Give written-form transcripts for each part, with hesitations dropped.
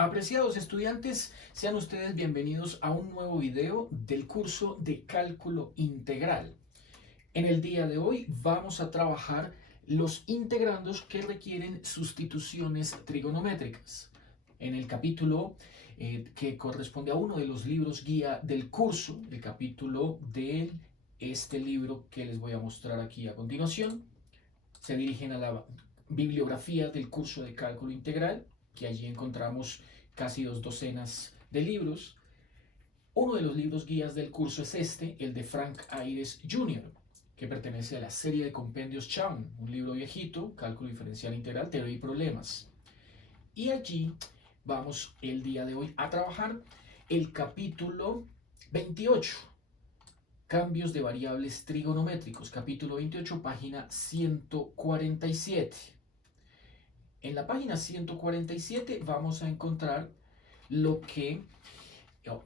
Apreciados estudiantes, sean ustedes bienvenidos a un nuevo video del curso de cálculo integral. En el día de hoy vamos a trabajar los integrandos que requieren sustituciones trigonométricas. En el capítulo que corresponde a uno de los libros guía del curso, el capítulo de este libro que les voy a mostrar aquí a continuación, se dirigen a la bibliografía del curso de cálculo integral, que allí encontramos casi 2 docenas de libros. Uno de los libros guías del curso es este, el de Frank Ayres Jr., que pertenece a la serie de compendios Chown, un libro viejito, cálculo diferencial integral, teoría y problemas. Y allí vamos el día de hoy a trabajar el capítulo 28, cambios de variables trigonométricos, capítulo 28, página 147. En la página 147 vamos a encontrar lo que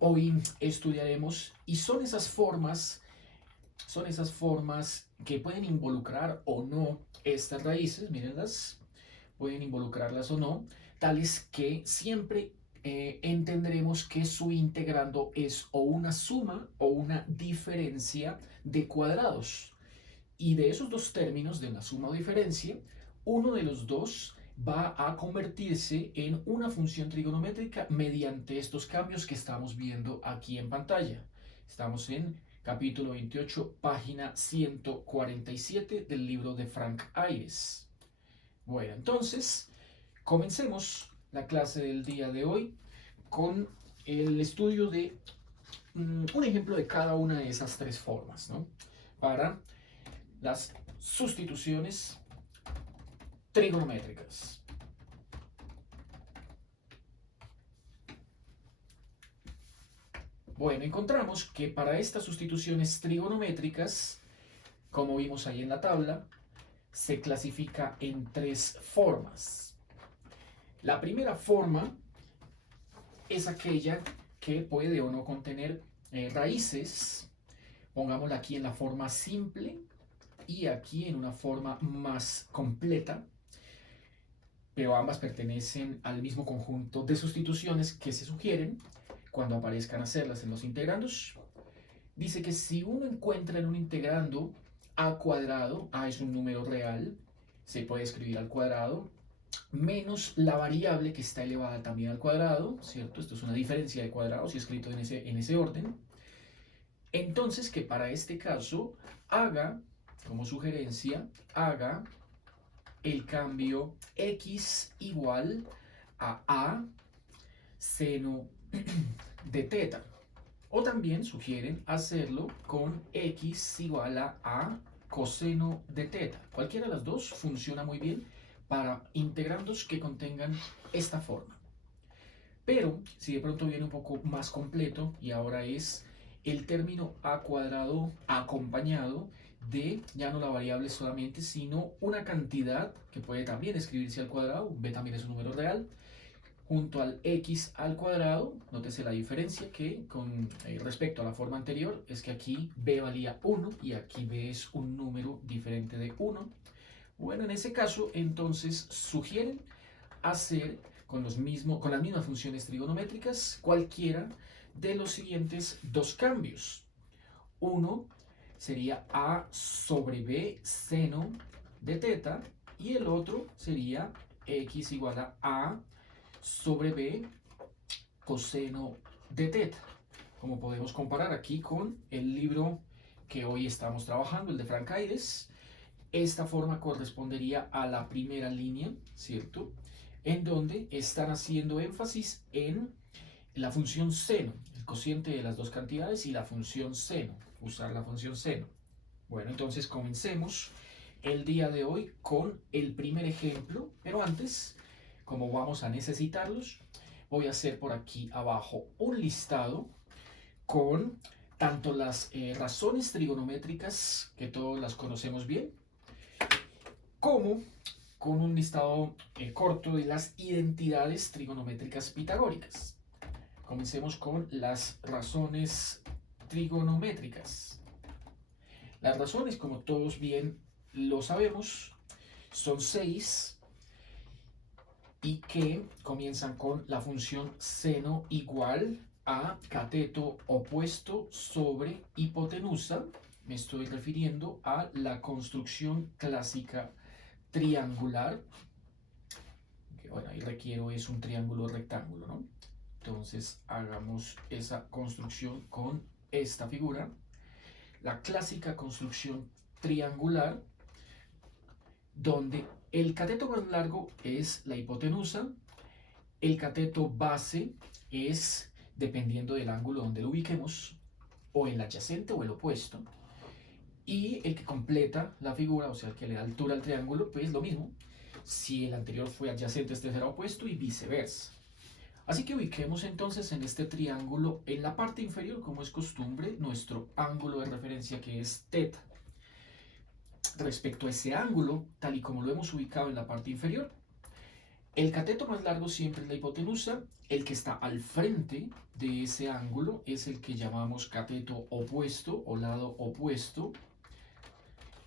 hoy estudiaremos y son esas formas que pueden involucrar o no estas raíces, mírenlas, pueden involucrarlas o no, tales que siempre entenderemos que su integrando es o una suma o una diferencia de cuadrados. Y de esos dos términos, de una suma o diferencia, uno de los dos va a convertirse en una función trigonométrica mediante estos cambios que estamos viendo aquí en pantalla. Estamos en capítulo 28, página 147 del libro de Frank Ayres. Bueno, entonces, comencemos la clase del día de hoy con el estudio de un ejemplo de cada una de esas tres formas, ¿no? Para las sustituciones trigonométricas. Bueno, encontramos que para estas sustituciones trigonométricas, como vimos ahí en la tabla, se clasifica en tres formas. La primera forma es aquella que puede o no contener raíces. Pongámosla aquí en la forma simple y aquí en una forma más completa, pero ambas pertenecen al mismo conjunto de sustituciones que se sugieren cuando aparezcan hacerlas en los integrandos. Dice que si uno encuentra en un integrando a cuadrado, a es un número real, se puede escribir al cuadrado, menos la variable que está elevada también al cuadrado, ¿cierto? Esto es una diferencia de cuadrados y escrito en ese orden. Entonces, que para este caso haga, como sugerencia, haga el cambio x igual a seno de teta. O también sugieren hacerlo con x igual a coseno de teta. Cualquiera de las dos funciona muy bien para integrandos que contengan esta forma. Pero si de pronto viene un poco más completo y ahora es el término a cuadrado acompañado de ya no la variable solamente, sino una cantidad que puede también escribirse al cuadrado, b también es un número real, junto al x al cuadrado. Nótese la diferencia que con respecto a la forma anterior es que aquí b valía 1 y aquí b es un número diferente de 1. Bueno, en ese caso entonces sugieren hacer con las mismas funciones trigonométricas cualquiera de los siguientes dos cambios. Uno sería a sobre b seno de teta y el otro sería x igual a sobre b coseno de teta. Como podemos comparar aquí con el libro que hoy estamos trabajando, el de Frank Ayres, esta forma correspondería a la primera línea, ¿cierto? En donde están haciendo énfasis en la función seno, el cociente de las dos cantidades y la función seno, usar la función seno. Bueno, entonces comencemos el día de hoy con el primer ejemplo, pero antes, como vamos a necesitarlos, voy a hacer por aquí abajo un listado con tanto las razones trigonométricas, que todos las conocemos bien, como con un listado corto de las identidades trigonométricas pitagóricas. Comencemos con las razones trigonométricas. Las razones, como todos bien lo sabemos, son 6 y que comienzan con la función seno igual a cateto opuesto sobre hipotenusa. Me estoy refiriendo a la construcción clásica triangular. Que, bueno, ahí requiero es un triángulo rectángulo, ¿no? Entonces hagamos esa construcción con esta figura. La clásica construcción triangular, donde el cateto más largo es la hipotenusa, el cateto base es, dependiendo del ángulo donde lo ubiquemos, o el adyacente o el opuesto, y el que completa la figura, o sea, el que le da altura al triángulo, pues lo mismo. Si el anterior fue adyacente, este será opuesto y viceversa. Así que ubiquemos entonces en este triángulo, en la parte inferior, como es costumbre, nuestro ángulo de referencia, que es θ. Respecto a ese ángulo, tal y como lo hemos ubicado en la parte inferior, el cateto más largo siempre es la hipotenusa. El que está al frente de ese ángulo es el que llamamos cateto opuesto o lado opuesto.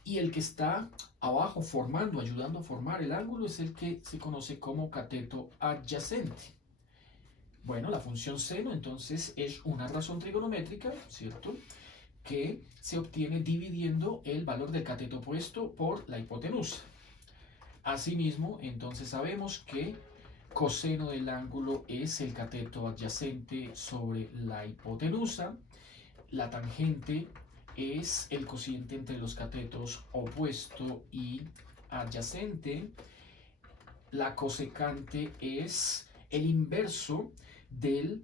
Y el que está abajo formando, ayudando a formar el ángulo, es el que se conoce como cateto adyacente. Bueno, la función seno entonces es una razón trigonométrica, ¿cierto?, que se obtiene dividiendo el valor del cateto opuesto por la hipotenusa. Asimismo, entonces sabemos que coseno del ángulo es el cateto adyacente sobre la hipotenusa. La tangente es el cociente entre los catetos opuesto y adyacente. La cosecante es el inverso del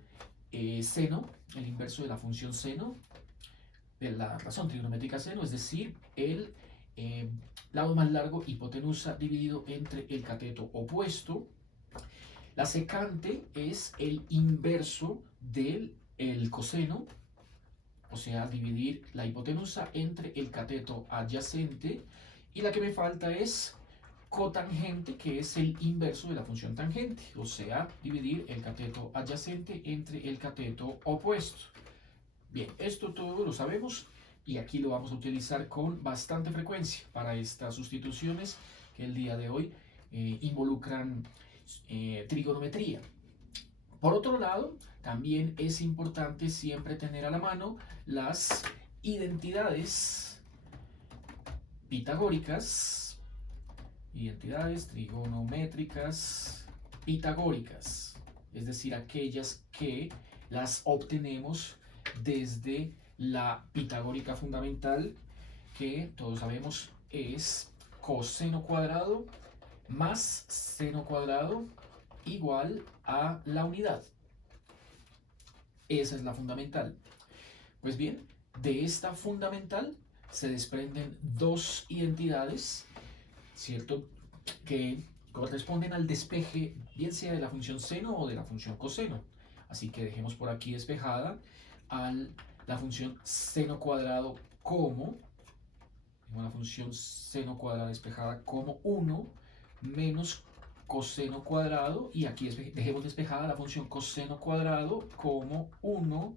seno, el inverso de la función seno, de la razón trigonométrica seno, es decir, el lado más largo, hipotenusa, dividido entre el cateto opuesto. La secante es el inverso del coseno, o sea, dividir la hipotenusa entre el cateto adyacente. Y la que me falta es cotangente, que es el inverso de la función tangente, o sea, dividir el cateto adyacente entre el cateto opuesto. Bien, esto todo lo sabemos y aquí lo vamos a utilizar con bastante frecuencia para estas sustituciones que el día de hoy involucran trigonometría. Por otro lado, también es importante siempre tener a la mano las identidades pitagóricas, identidades trigonométricas pitagóricas, es decir, aquellas que las obtenemos desde la pitagórica fundamental, que todos sabemos es coseno cuadrado más seno cuadrado igual a la unidad. Esa es la fundamental. Pues bien, de esta fundamental se desprenden dos identidades, ¿cierto?, que corresponden al despeje, bien sea de la función seno o de la función coseno. Así que dejemos por aquí despejada la función seno cuadrado como, la función seno cuadrado despejada como 1 menos coseno cuadrado, y aquí dejemos despejada la función coseno cuadrado como 1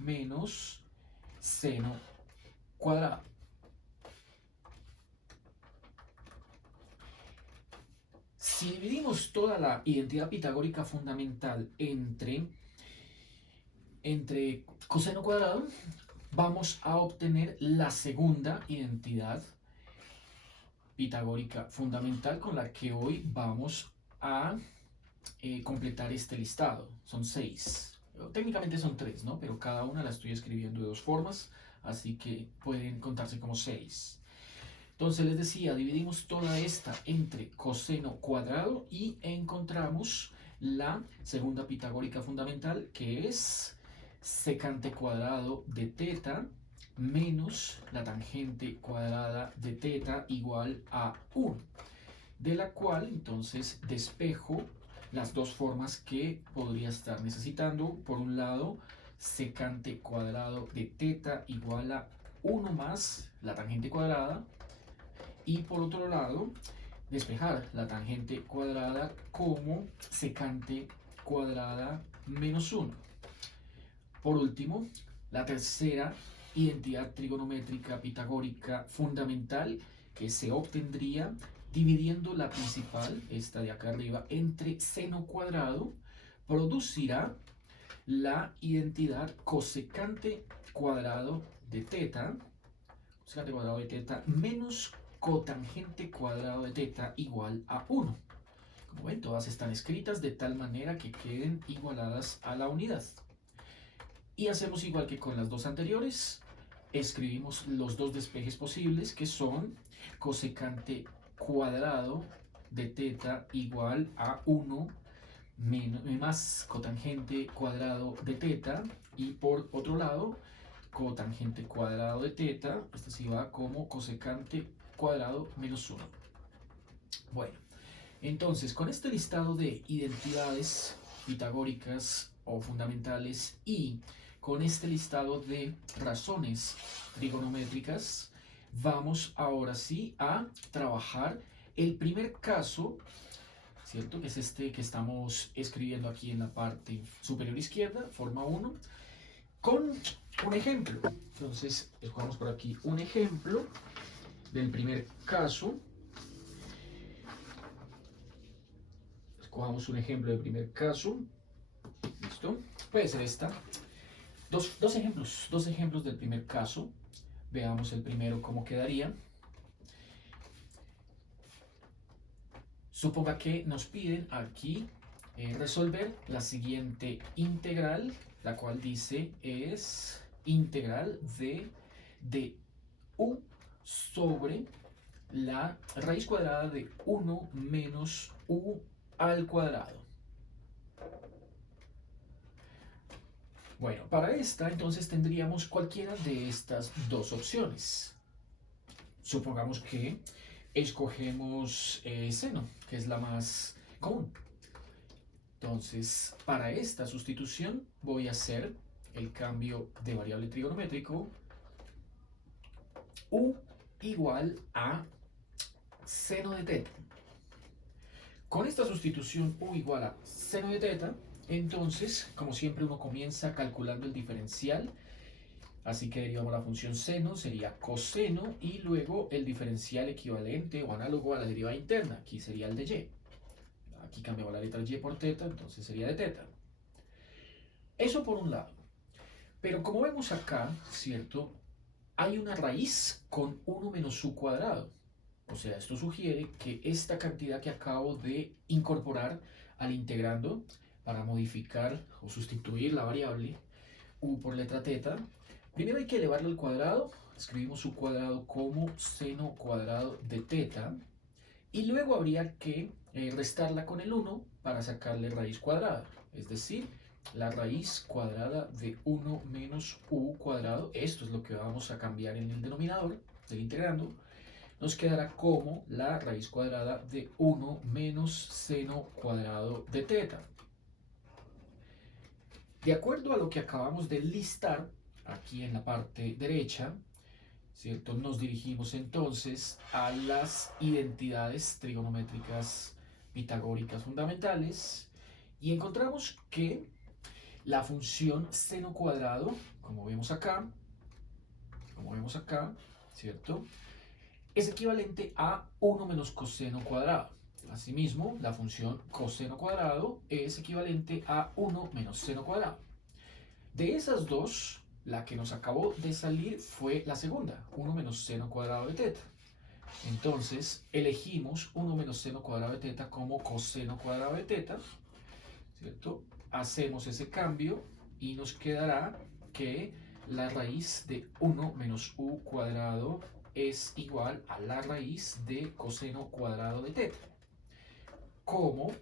menos seno cuadrado. Si dividimos toda la identidad pitagórica fundamental entre coseno cuadrado, vamos a obtener la segunda identidad pitagórica fundamental con la que hoy vamos a completar este listado. Son 6. Técnicamente son 3, ¿no? Pero cada una la estoy escribiendo de dos formas, así que pueden contarse como 6. Entonces les decía, dividimos toda esta entre coseno cuadrado y encontramos la segunda pitagórica fundamental, que es secante cuadrado de θ menos la tangente cuadrada de θ igual a 1, de la cual entonces despejo las dos formas que podría estar necesitando. Por un lado, secante cuadrado de θ igual a 1 más la tangente cuadrada, y por otro lado, despejar la tangente cuadrada como secante cuadrada menos 1. Por último, la tercera identidad trigonométrica pitagórica fundamental, que se obtendría dividiendo la principal, esta de acá arriba, entre seno cuadrado, producirá la identidad cosecante cuadrado de teta, cosecante cuadrado de teta menos cotangente cuadrado de teta igual a 1. Como ven, todas están escritas de tal manera que queden igualadas a la unidad. Y hacemos igual que con las dos anteriores, escribimos los dos despejes posibles, que son cosecante cuadrado de teta igual a 1 más cotangente cuadrado de teta, y por otro lado cotangente cuadrado de teta, este sí va como cosecante cuadrado menos 1. Bueno, entonces con este listado de identidades pitagóricas o fundamentales y con este listado de razones trigonométricas, vamos ahora sí a trabajar el primer caso, ¿cierto? Que es este que estamos escribiendo aquí en la parte superior izquierda, forma 1, con un ejemplo. Entonces, escogemos por aquí un ejemplo del primer caso. Escogamos un ejemplo del primer caso. ¿Listo? Puede ser esta. Dos ejemplos del primer caso. Veamos el primero cómo quedaría. Suponga que nos piden aquí resolver la siguiente integral, la cual dice es integral de u sobre la raíz cuadrada de 1 menos u al cuadrado. Bueno, para esta entonces tendríamos cualquiera de estas dos opciones. Supongamos que escogemos seno, que es la más común. Entonces, para esta sustitución voy a hacer el cambio de variable trigonométrico u igual a seno de teta. Con esta sustitución u igual a seno de teta, entonces, como siempre, uno comienza calculando el diferencial. Así que derivamos la función seno, sería coseno, y luego el diferencial equivalente o análogo a la derivada interna. Aquí sería el de y. Aquí cambiamos la letra y por teta, entonces sería de teta. Eso por un lado. Pero como vemos acá, ¿cierto? Hay una raíz con 1 menos u cuadrado. O sea, esto sugiere que esta cantidad que acabo de incorporar al integrando para modificar o sustituir la variable u por letra teta, primero hay que elevarlo al cuadrado. Escribimos u cuadrado como seno cuadrado de teta. Y luego habría que restarla con el 1 para sacarle raíz cuadrada. Es decir, la raíz cuadrada de 1 menos u cuadrado. Esto es lo que vamos a cambiar en el denominador del integrando. Nos quedará como la raíz cuadrada de 1 menos seno cuadrado de teta. De acuerdo a lo que acabamos de listar aquí en la parte derecha, ¿cierto? Nos dirigimos entonces a las identidades trigonométricas pitagóricas fundamentales y encontramos que la función seno cuadrado, como vemos acá, ¿cierto?, es equivalente a 1 menos coseno cuadrado. Asimismo, la función coseno cuadrado es equivalente a 1 menos seno cuadrado. De esas dos, la que nos acabó de salir fue la segunda, 1 menos seno cuadrado de teta. Entonces, elegimos 1 menos seno cuadrado de teta como coseno cuadrado de teta, ¿cierto? Hacemos ese cambio y nos quedará que la raíz de 1 menos u cuadrado es igual a la raíz de coseno cuadrado de teta. Como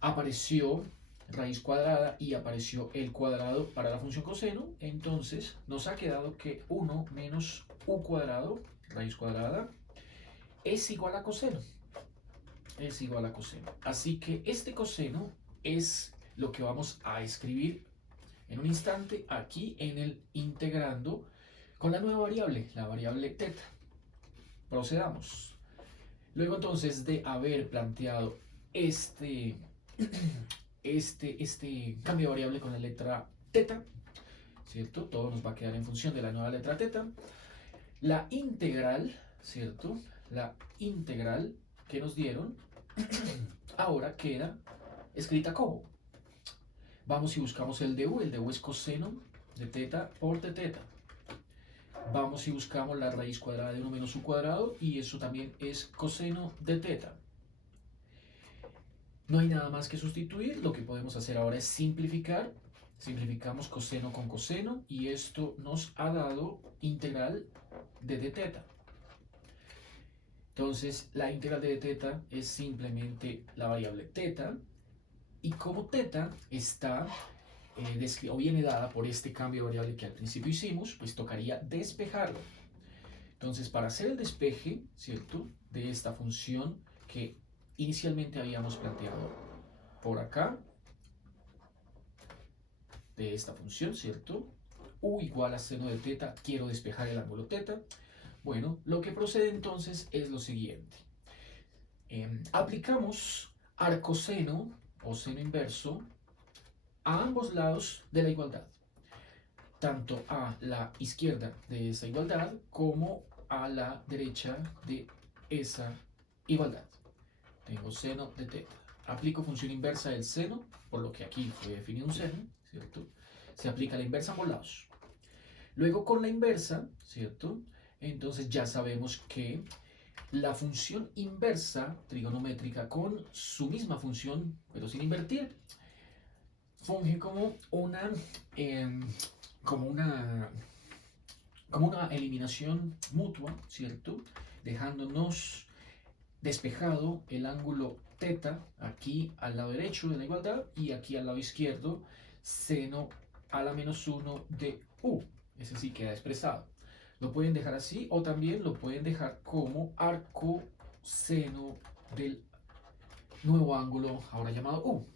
apareció raíz cuadrada y apareció el cuadrado para la función coseno, entonces nos ha quedado que 1 menos u cuadrado, raíz cuadrada, es igual a coseno. Es igual a coseno. Así que este coseno es lo que vamos a escribir en un instante aquí en el integrando con la nueva variable, la variable teta. Procedamos. Luego entonces de haber planteado este cambio de variable con la letra teta, ¿cierto? Todo nos va a quedar en función de la nueva letra teta. La integral, ¿cierto? La integral que nos dieron ahora queda escrita como. Vamos y buscamos el de u es coseno de teta por t teta. Vamos y buscamos la raíz cuadrada de 1 menos u cuadrado y eso también es coseno de teta. No hay nada más que sustituir, lo que podemos hacer ahora es simplificar. Simplificamos coseno con coseno y esto nos ha dado integral de d teta. Entonces la integral de d teta es simplemente la variable teta y como teta está o viene dada por este cambio de variable que al principio hicimos, pues tocaría despejarlo. Entonces para hacer el despeje, ¿cierto?, de esta función que inicialmente habíamos planteado por acá, de esta función, ¿cierto? U igual a seno de teta, quiero despejar el ángulo teta. Bueno, lo que procede entonces es lo siguiente. Aplicamos arcoseno o seno inverso a ambos lados de la igualdad, tanto a la izquierda de esa igualdad como a la derecha de esa igualdad. Tengo seno de teta. Aplico función inversa del seno, por lo que aquí fue definido un seno, ¿cierto? Se aplica la inversa a ambos lados. Luego con la inversa, ¿cierto? Entonces ya sabemos que la función inversa trigonométrica con su misma función, pero sin invertir, funge como una, como una, como una eliminación mutua, ¿cierto? Dejándonos despejado el ángulo teta aquí al lado derecho de la igualdad y aquí al lado izquierdo seno a la menos 1 de u. Ese sí queda expresado. Lo pueden dejar así o también lo pueden dejar como arco seno del nuevo ángulo ahora llamado u.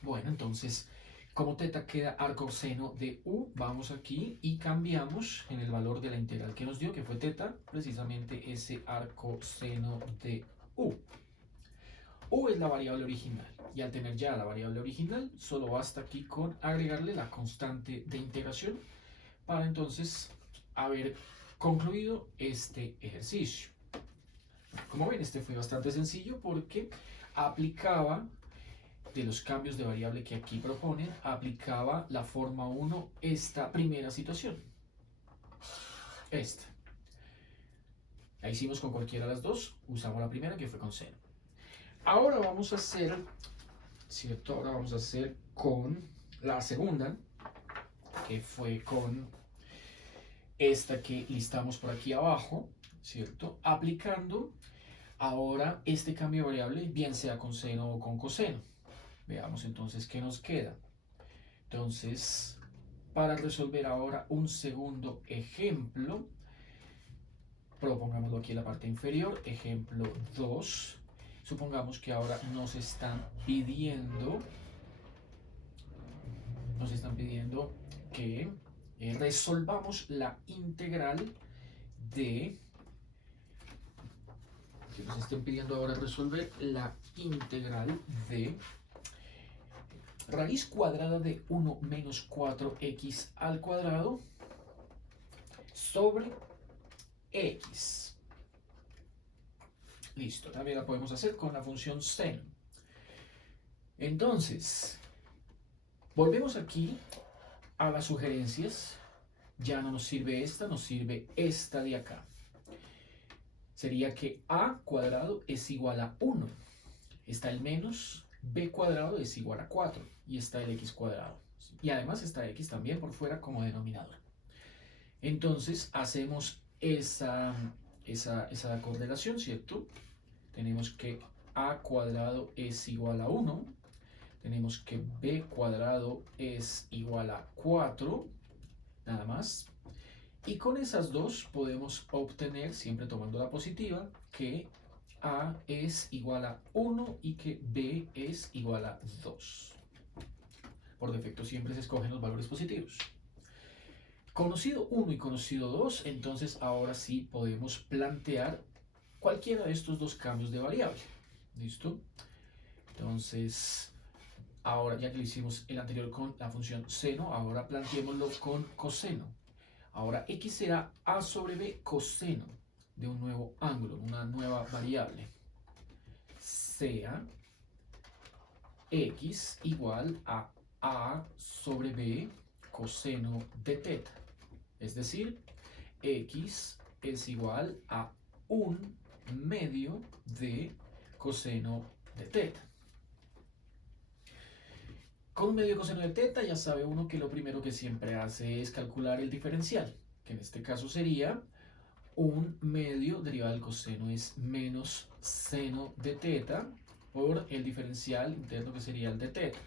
Bueno, entonces como teta queda arco seno de u, vamos aquí y cambiamos en el valor de la integral que nos dio, que fue teta, precisamente ese arco seno de u. U es la variable original y al tener ya la variable original solo basta aquí con agregarle la constante de integración para entonces haber concluido este ejercicio. Como ven, este fue bastante sencillo porque aplicaba de los cambios de variable que aquí proponen, aplicaba la forma 1 esta primera situación. Esta. La hicimos con cualquiera de las dos, usamos la primera que fue con seno. Ahora vamos a hacer, ¿cierto? Ahora vamos a hacer con la segunda, que fue con esta que listamos por aquí abajo, ¿cierto? Aplicando ahora este cambio de variable, bien sea con seno o con coseno. Veamos entonces qué nos queda. Entonces, para resolver ahora un segundo ejemplo, propongámoslo aquí en la parte inferior, ejemplo 2. Supongamos que ahora nos están pidiendo que resolvamos la integral de, que nos estén pidiendo ahora resolver la integral de raíz cuadrada de 1 menos 4x al cuadrado sobre x. Listo, también la podemos hacer con la función seno. Entonces, volvemos aquí a las sugerencias. Ya no nos sirve esta, nos sirve esta de acá. Sería que a cuadrado es igual a 1. Está el menos, b cuadrado es igual a 4. Y está el x cuadrado. Y además está x también por fuera como denominador. Entonces hacemos esa correlación, ¿cierto? Tenemos que a cuadrado es igual a 1. Tenemos que b cuadrado es igual a 4. Nada más. Y con esas dos podemos obtener, siempre tomando la positiva, que a es igual a 1 y que b es igual a 2. Por defecto siempre se escogen los valores positivos. Conocido 1 y conocido 2, entonces ahora sí podemos plantear cualquiera de estos dos cambios de variable. ¿Listo? Entonces, ahora ya que lo hicimos el anterior con la función seno, ahora planteémoslo con coseno. Ahora x será a sobre b coseno de un nuevo ángulo, una nueva variable, sea x igual a sobre b coseno de teta. Es decir, x es igual a 1/2 de coseno de teta. Con 1/2 de coseno de teta ya sabe uno que lo primero que siempre hace es calcular el diferencial, que en este caso sería 1/2 derivada del coseno es menos seno de teta por el diferencial interno que sería el de teta.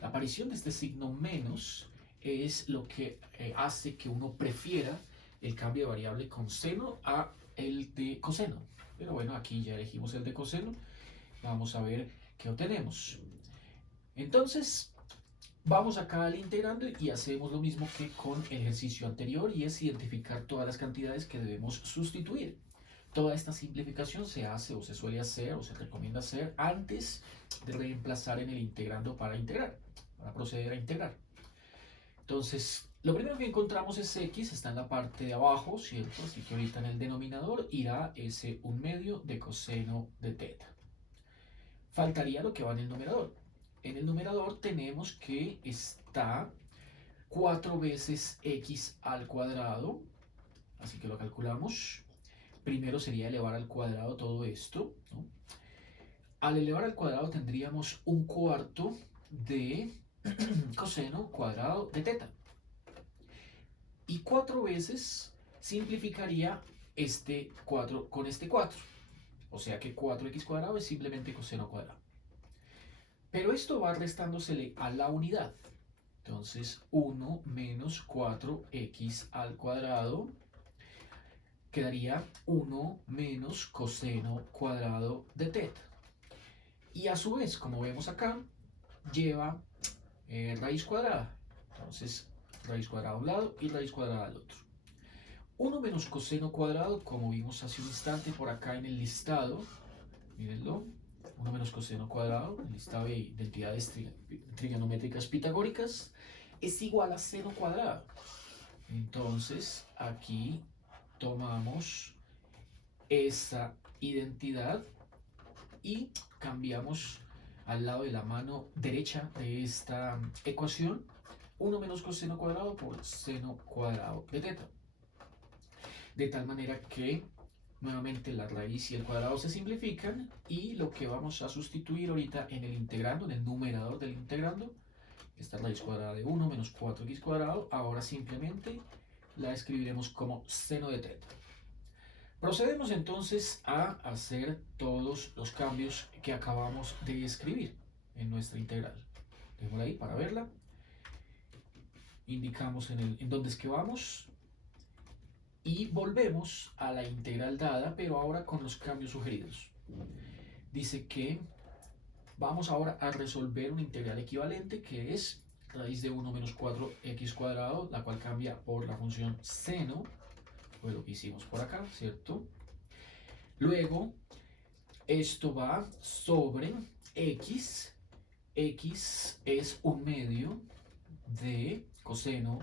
La aparición de este signo menos es lo que hace que uno prefiera el cambio de variable con seno a el de coseno. Pero bueno, aquí ya elegimos el de coseno. Vamos a ver qué obtenemos. Entonces, vamos acá al integrando y hacemos lo mismo que con el ejercicio anterior, y es identificar todas las cantidades que debemos sustituir. Toda esta simplificación se hace o se suele hacer o se recomienda hacer antes de reemplazar en el integrando para integrar, para proceder a integrar. Entonces, lo primero que encontramos es x, está en la parte de abajo, ¿cierto? Así que ahorita en el denominador irá ese 1/2 de coseno de teta. Faltaría lo que va en el numerador. En el numerador tenemos que está 4 veces x al cuadrado, así que lo calculamos. Primero sería elevar al cuadrado todo esto, ¿no? Al elevar al cuadrado tendríamos 1/4 de coseno cuadrado de teta. Y 4 veces simplificaría este 4 con este 4. O sea que 4x cuadrado es simplemente coseno cuadrado. Pero esto va restándosele a la unidad. Entonces 1 menos 4x al cuadrado quedaría 1 menos coseno cuadrado de teta. Y a su vez, como vemos acá, lleva raíz cuadrada. Entonces raíz cuadrada a un lado y raíz cuadrada al otro. 1 menos coseno cuadrado, como vimos hace un instante por acá en el listado, mírenlo, 1 menos coseno cuadrado, el listado de identidades trigonométricas pitagóricas, es igual a seno cuadrado. Entonces aquí tomamos esa identidad y cambiamos al lado de la mano derecha de esta ecuación 1 menos coseno cuadrado por seno cuadrado de teta. De tal manera que nuevamente la raíz y el cuadrado se simplifican, y lo que vamos a sustituir ahorita en el integrando, en el numerador del integrando, esta raíz cuadrada de 1 menos 4x cuadrado, ahora simplemente la escribiremos como seno de teta. Procedemos entonces a hacer todos los cambios que acabamos de escribir en nuestra integral. Dejémosla ahí para verla. Indicamos en dónde es que vamos. Y volvemos a la integral dada, pero ahora con los cambios sugeridos. Dice que vamos ahora a resolver una integral equivalente, que es raíz de 1 menos 4x cuadrado, la cual cambia por la función seno, pues lo que hicimos por acá, ¿cierto? Luego, esto va sobre x. X es 1/2 de coseno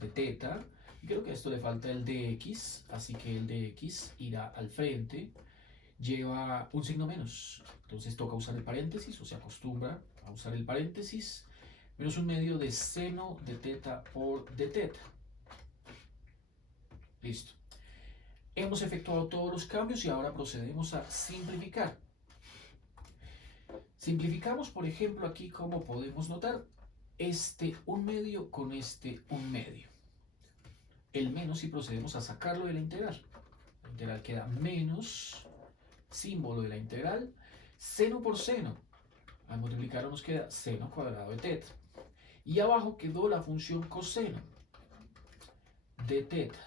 de teta. Y creo que a esto le falta el dx, así que el dx irá al frente. Lleva un signo menos. Entonces toca usar el paréntesis, o se acostumbra a usar el paréntesis. Menos 1/2 de seno de teta por de teta. Listo. Hemos efectuado todos los cambios y ahora procedemos a simplificar. Simplificamos, por ejemplo, aquí, como podemos notar, este 1/2 con este 1/2. El menos, y procedemos a sacarlo de la integral. La integral queda menos, símbolo de la integral, seno por seno. Al multiplicarlo nos queda seno cuadrado de teta. Y abajo quedó la función coseno de teta.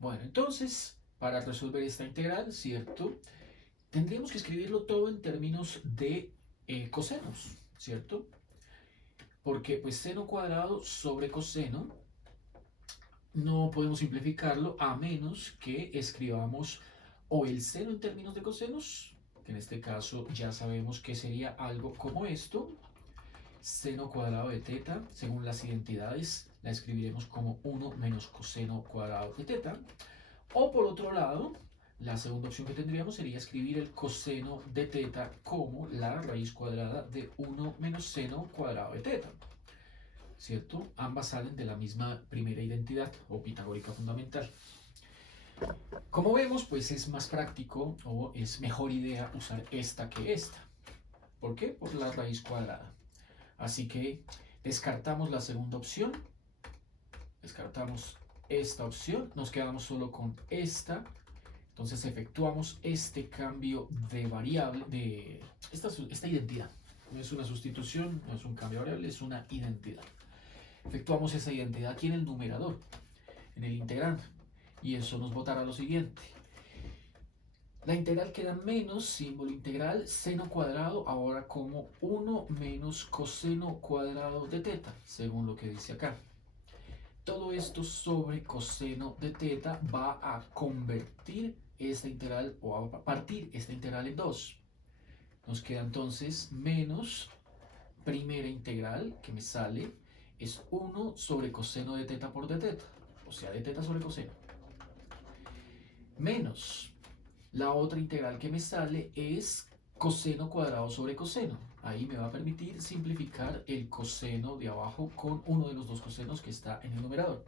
Bueno, entonces, para resolver esta integral, ¿cierto? Tendríamos que escribirlo todo en términos de cosenos, ¿cierto? Porque pues seno cuadrado sobre coseno no podemos simplificarlo a menos que escribamos o el seno en términos de cosenos, que en este caso ya sabemos que sería algo como esto, seno cuadrado de teta, según las identidades la escribiremos como 1 menos coseno cuadrado de teta. O por otro lado, la segunda opción que tendríamos sería escribir el coseno de teta como la raíz cuadrada de 1 menos seno cuadrado de teta, ¿cierto? Ambas salen de la misma primera identidad o pitagórica fundamental. Como vemos, pues es más práctico o es mejor idea usar esta que esta. ¿Por qué? Por la raíz cuadrada. Así que descartamos la segunda opción, descartamos esta opción, nos quedamos solo con esta. Entonces efectuamos este cambio de variable, de esta identidad. No es una sustitución, no es un cambio de variable, es una identidad. Efectuamos esa identidad aquí en el numerador, en el integrando, y eso nos botará lo siguiente. La integral queda menos símbolo integral, seno cuadrado, ahora como 1 menos coseno cuadrado de teta, según lo que dice acá. Todo esto sobre coseno de teta va a convertir esta integral o a partir esta integral en 2. Nos queda entonces menos primera integral que me sale es 1 sobre coseno de teta por de teta, o sea, de teta sobre coseno. Menos la otra integral que me sale es coseno cuadrado sobre coseno. Ahí me va a permitir simplificar el coseno de abajo con uno de los dos cosenos que está en el numerador.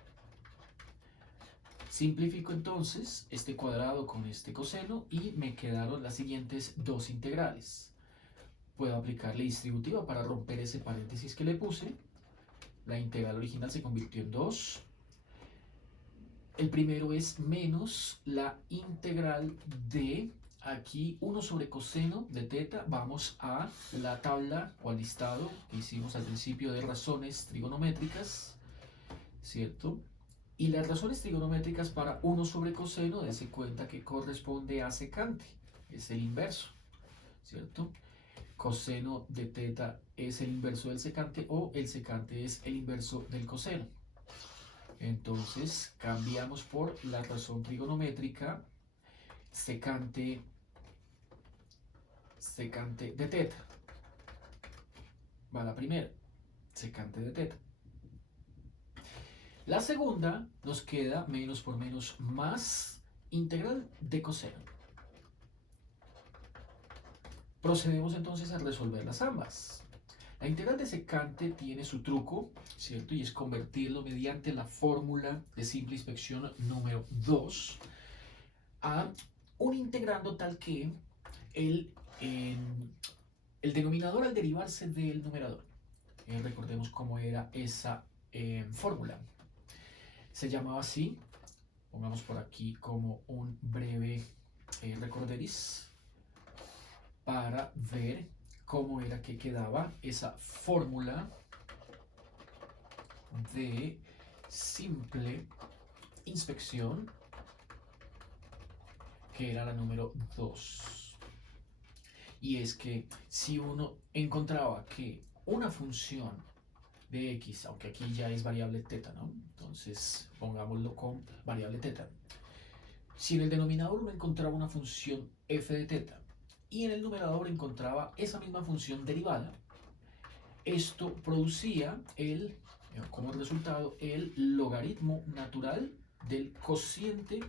Simplifico entonces este cuadrado con este coseno y me quedaron las siguientes dos integrales. Puedo aplicar la distributiva para romper ese paréntesis que le puse. La integral original se convirtió en 2. El primero es menos la integral de aquí 1 sobre coseno de teta. Vamos a la tabla o al listado que hicimos al principio de razones trigonométricas, ¿cierto? Y las razones trigonométricas para 1 sobre coseno, dése cuenta que corresponde a secante, es el inverso, ¿cierto? Coseno de teta es el inverso del secante o el secante es el inverso del coseno. Entonces cambiamos por la razón trigonométrica secante de teta. Va la primera, secante de teta. La segunda nos queda menos por menos más integral de coseno. Procedemos entonces a resolverlas ambas. La integral de secante tiene su truco, ¿cierto? Y es convertirlo mediante la fórmula de simple inspección número 2 a un integrando tal que el denominador al derivarse del numerador. Recordemos cómo era esa fórmula. Se llamaba así, pongamos por aquí como un breve recorderis para ver cómo era que quedaba esa fórmula de simple inspección, que era la número 2. Y es que si uno encontraba que una función de x, aunque aquí ya es variable teta, ¿no? Entonces pongámoslo con variable teta. Si en el denominador uno encontraba una función f de teta y en el numerador encontraba esa misma función derivada, esto producía como resultado el logaritmo natural del cociente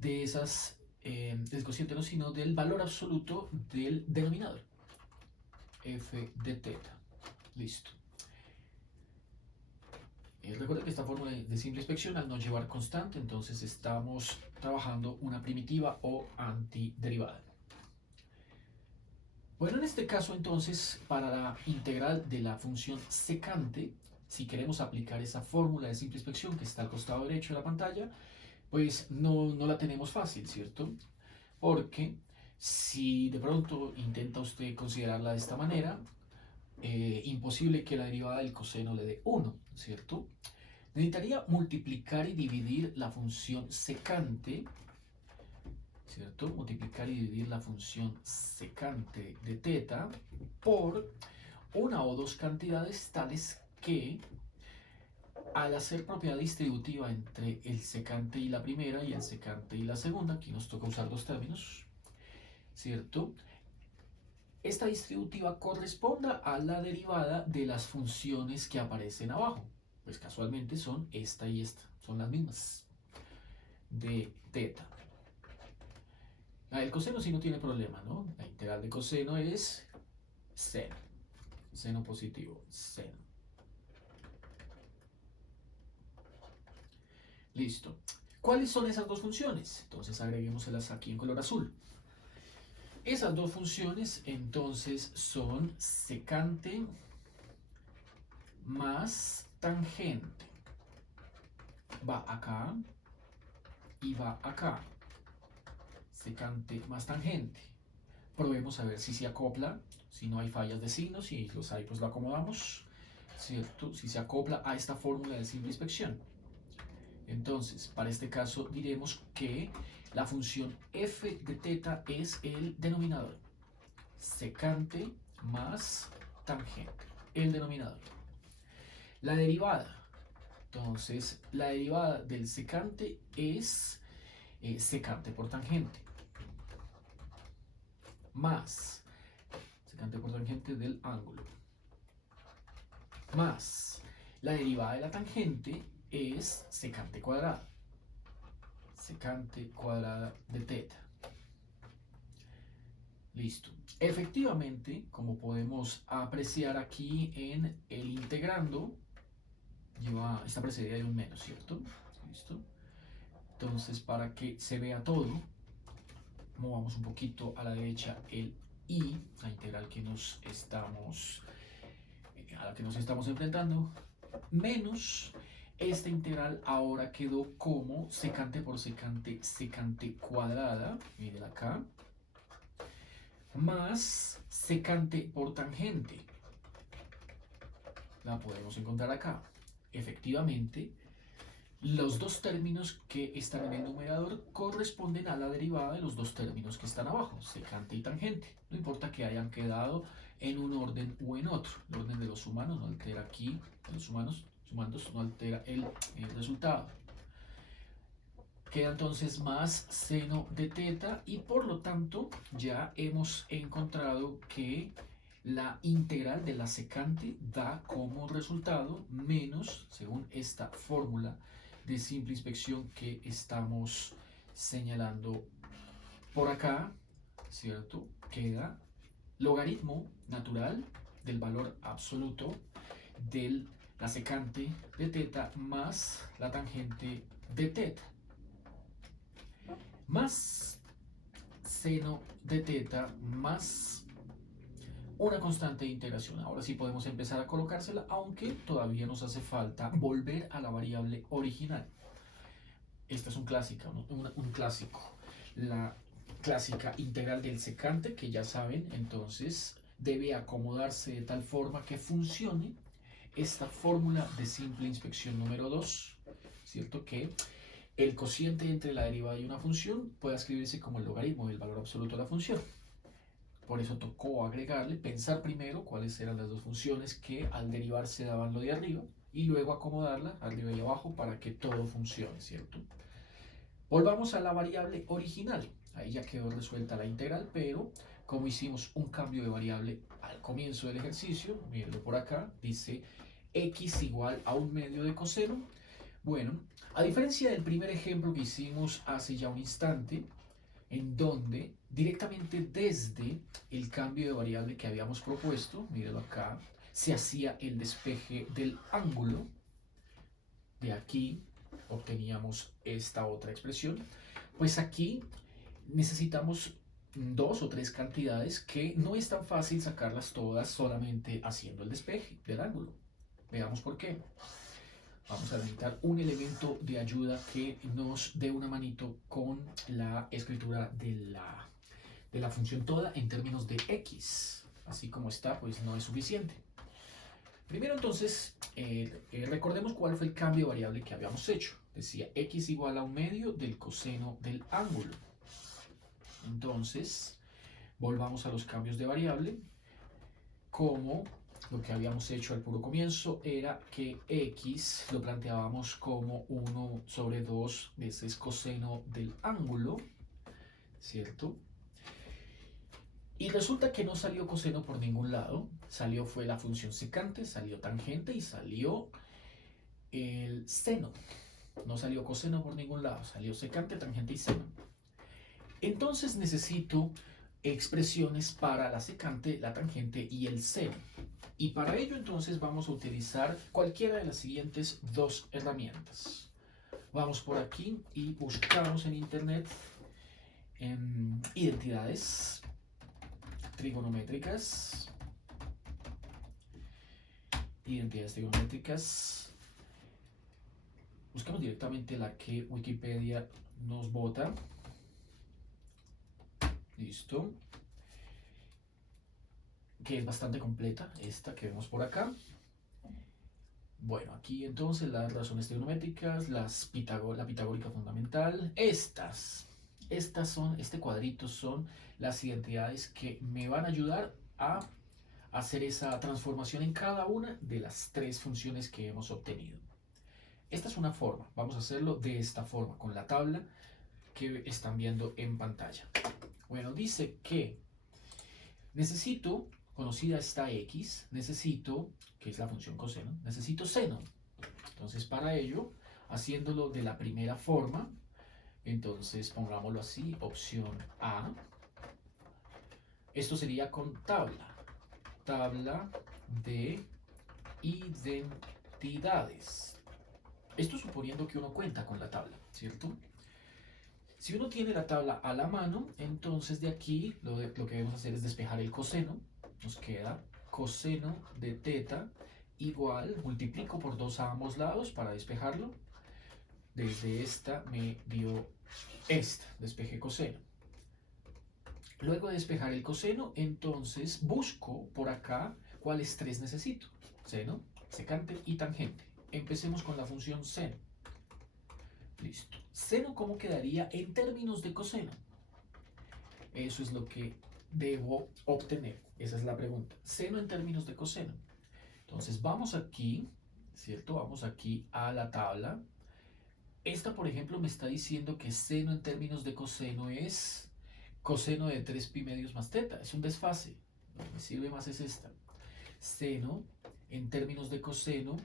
de esas, del cociente no, sino del valor absoluto del denominador, f de teta. Listo. Recuerda que esta fórmula de simple inspección al no llevar constante, entonces estamos trabajando una primitiva o antiderivada. Bueno, en este caso entonces, para la integral de la función secante, si queremos aplicar esa fórmula de simple inspección que está al costado derecho de la pantalla, pues no la tenemos fácil, ¿cierto? Porque si de pronto intenta usted considerarla de esta manera, imposible que la derivada del coseno le dé 1, ¿cierto? Necesitaría multiplicar y dividir la función secante, ¿cierto? Multiplicar y dividir la función secante de teta por una o dos cantidades tales que al hacer propiedad distributiva entre el secante y la primera y el secante y la segunda, aquí nos toca usar dos términos, ¿cierto? esta distributiva corresponda a la derivada de las funciones que aparecen abajo. Pues casualmente son esta y esta, son las mismas, de teta. El coseno sí no tiene problema, ¿no? La integral de coseno es seno, seno positivo, seno. Listo. ¿Cuáles son esas dos funciones? Entonces agreguémoselas aquí en color azul. Esas dos funciones entonces son secante más tangente. Va acá y va acá. Secante más tangente. Probemos a ver si se acopla, si no hay fallas de signos, si los hay pues lo acomodamos, ¿cierto? Si se acopla a esta fórmula de simple inspección. Entonces, para este caso diremos que la función f de teta es el denominador. Secante más tangente, el denominador. La derivada. Entonces, la derivada del secante es secante por tangente. Más secante por tangente del ángulo. Más la derivada de la tangente es secante cuadrada. Secante cuadrada de teta. Listo. Efectivamente, como podemos apreciar aquí en el integrando, está precedida de un menos, ¿cierto? Listo. Entonces, para que se vea todo, movamos un poquito a la derecha el i, la integral que a la que nos estamos enfrentando, menos esta integral ahora quedó como secante por secante, secante cuadrada, miren acá, más secante por tangente. La podemos encontrar acá. Efectivamente, los dos términos que están en el numerador corresponden a la derivada de los dos términos que están abajo, secante y tangente. No importa que hayan quedado en un orden o en otro. El orden de los sumanos no altera aquí, de los sumandos no altera el resultado. Queda entonces más seno de teta y por lo tanto ya hemos encontrado que la integral de la secante da como resultado menos, según esta fórmula de simple inspección que estamos señalando por acá, ¿cierto? Queda logaritmo natural del valor absoluto de la secante de teta más la tangente de teta. Más seno de teta más una constante de integración. Ahora sí podemos empezar a colocársela, aunque todavía nos hace falta volver a la variable original. Esta es un clásico. La clásica integral del secante, que ya saben, entonces debe acomodarse de tal forma que funcione esta fórmula de simple inspección número 2, ¿cierto? Que el cociente entre la derivada y una función puede escribirse como el logaritmo del valor absoluto de la función. Por eso tocó agregarle, pensar primero cuáles eran las dos funciones que al derivarse daban lo de arriba y luego acomodarla arriba y abajo para que todo funcione, ¿cierto? Volvamos a la variable original. Ahí ya quedó resuelta la integral, pero como hicimos un cambio de variable al comienzo del ejercicio, mírenlo por acá, dice x igual a un medio de coseno. Bueno, a diferencia del primer ejemplo que hicimos hace ya un instante, en donde directamente desde el cambio de variable que habíamos propuesto, mírenlo acá, se hacía el despeje del ángulo. De aquí obteníamos esta otra expresión. Pues aquí necesitamos dos o tres cantidades que no es tan fácil sacarlas todas solamente haciendo el despeje del ángulo. Veamos por qué. Vamos a necesitar un elemento de ayuda que nos dé una manito con la escritura de la función toda en términos de x. Así como está, pues no es suficiente. Primero entonces, recordemos cuál fue el cambio de variable que habíamos hecho. Decía x igual a un medio del coseno del ángulo. Entonces, volvamos a los cambios de variable. Como lo que habíamos hecho al puro comienzo era que x lo planteábamos como 1 sobre 2 veces coseno del ángulo, ¿cierto? Y resulta que no salió coseno por ningún lado. Salió fue la función secante, salió tangente y salió el seno. No salió coseno por ningún lado, salió secante, tangente y seno. Entonces necesito expresiones para la secante, la tangente y el seno. Y para ello entonces vamos a utilizar cualquiera de las siguientes dos herramientas. Vamos por aquí y buscamos en internet identidades trigonométricas. Identidades trigonométricas. Buscamos directamente la que Wikipedia nos bota. Listo. Que es bastante completa, esta que vemos por acá. Bueno, aquí entonces las razones trigonométricas, la pitagórica fundamental. Este cuadrito son las identidades que me van a ayudar a hacer esa transformación en cada una de las tres funciones que hemos obtenido. Esta es una forma, vamos a hacerlo de esta forma, con la tabla que están viendo en pantalla. Bueno, dice que necesito, conocida esta x, necesito, que es la función coseno, necesito seno. Entonces para ello, haciéndolo de la primera forma, entonces pongámoslo así, opción A. Esto sería con tabla de identidades. Esto suponiendo que uno cuenta con la tabla, ¿cierto? Si uno tiene la tabla a la mano, entonces de aquí lo que debemos hacer es despejar el coseno. Nos queda coseno de teta igual, multiplico por 2 a ambos lados para despejarlo. Desde esta me dio esta, despejé coseno. Luego de despejar el coseno, entonces busco por acá cuáles tres necesito. Seno, secante y tangente. Empecemos con la función seno. Listo. Seno, ¿cómo quedaría en términos de coseno? Eso es lo que debo obtener. Esa es la pregunta. Seno en términos de coseno. Entonces vamos aquí, ¿cierto? Vamos aquí a la tabla. Esta, por ejemplo, me está diciendo que seno en términos de coseno es coseno de 3 pi medios más teta. Es un desfase. Lo que me sirve más es esta. Seno en términos de coseno,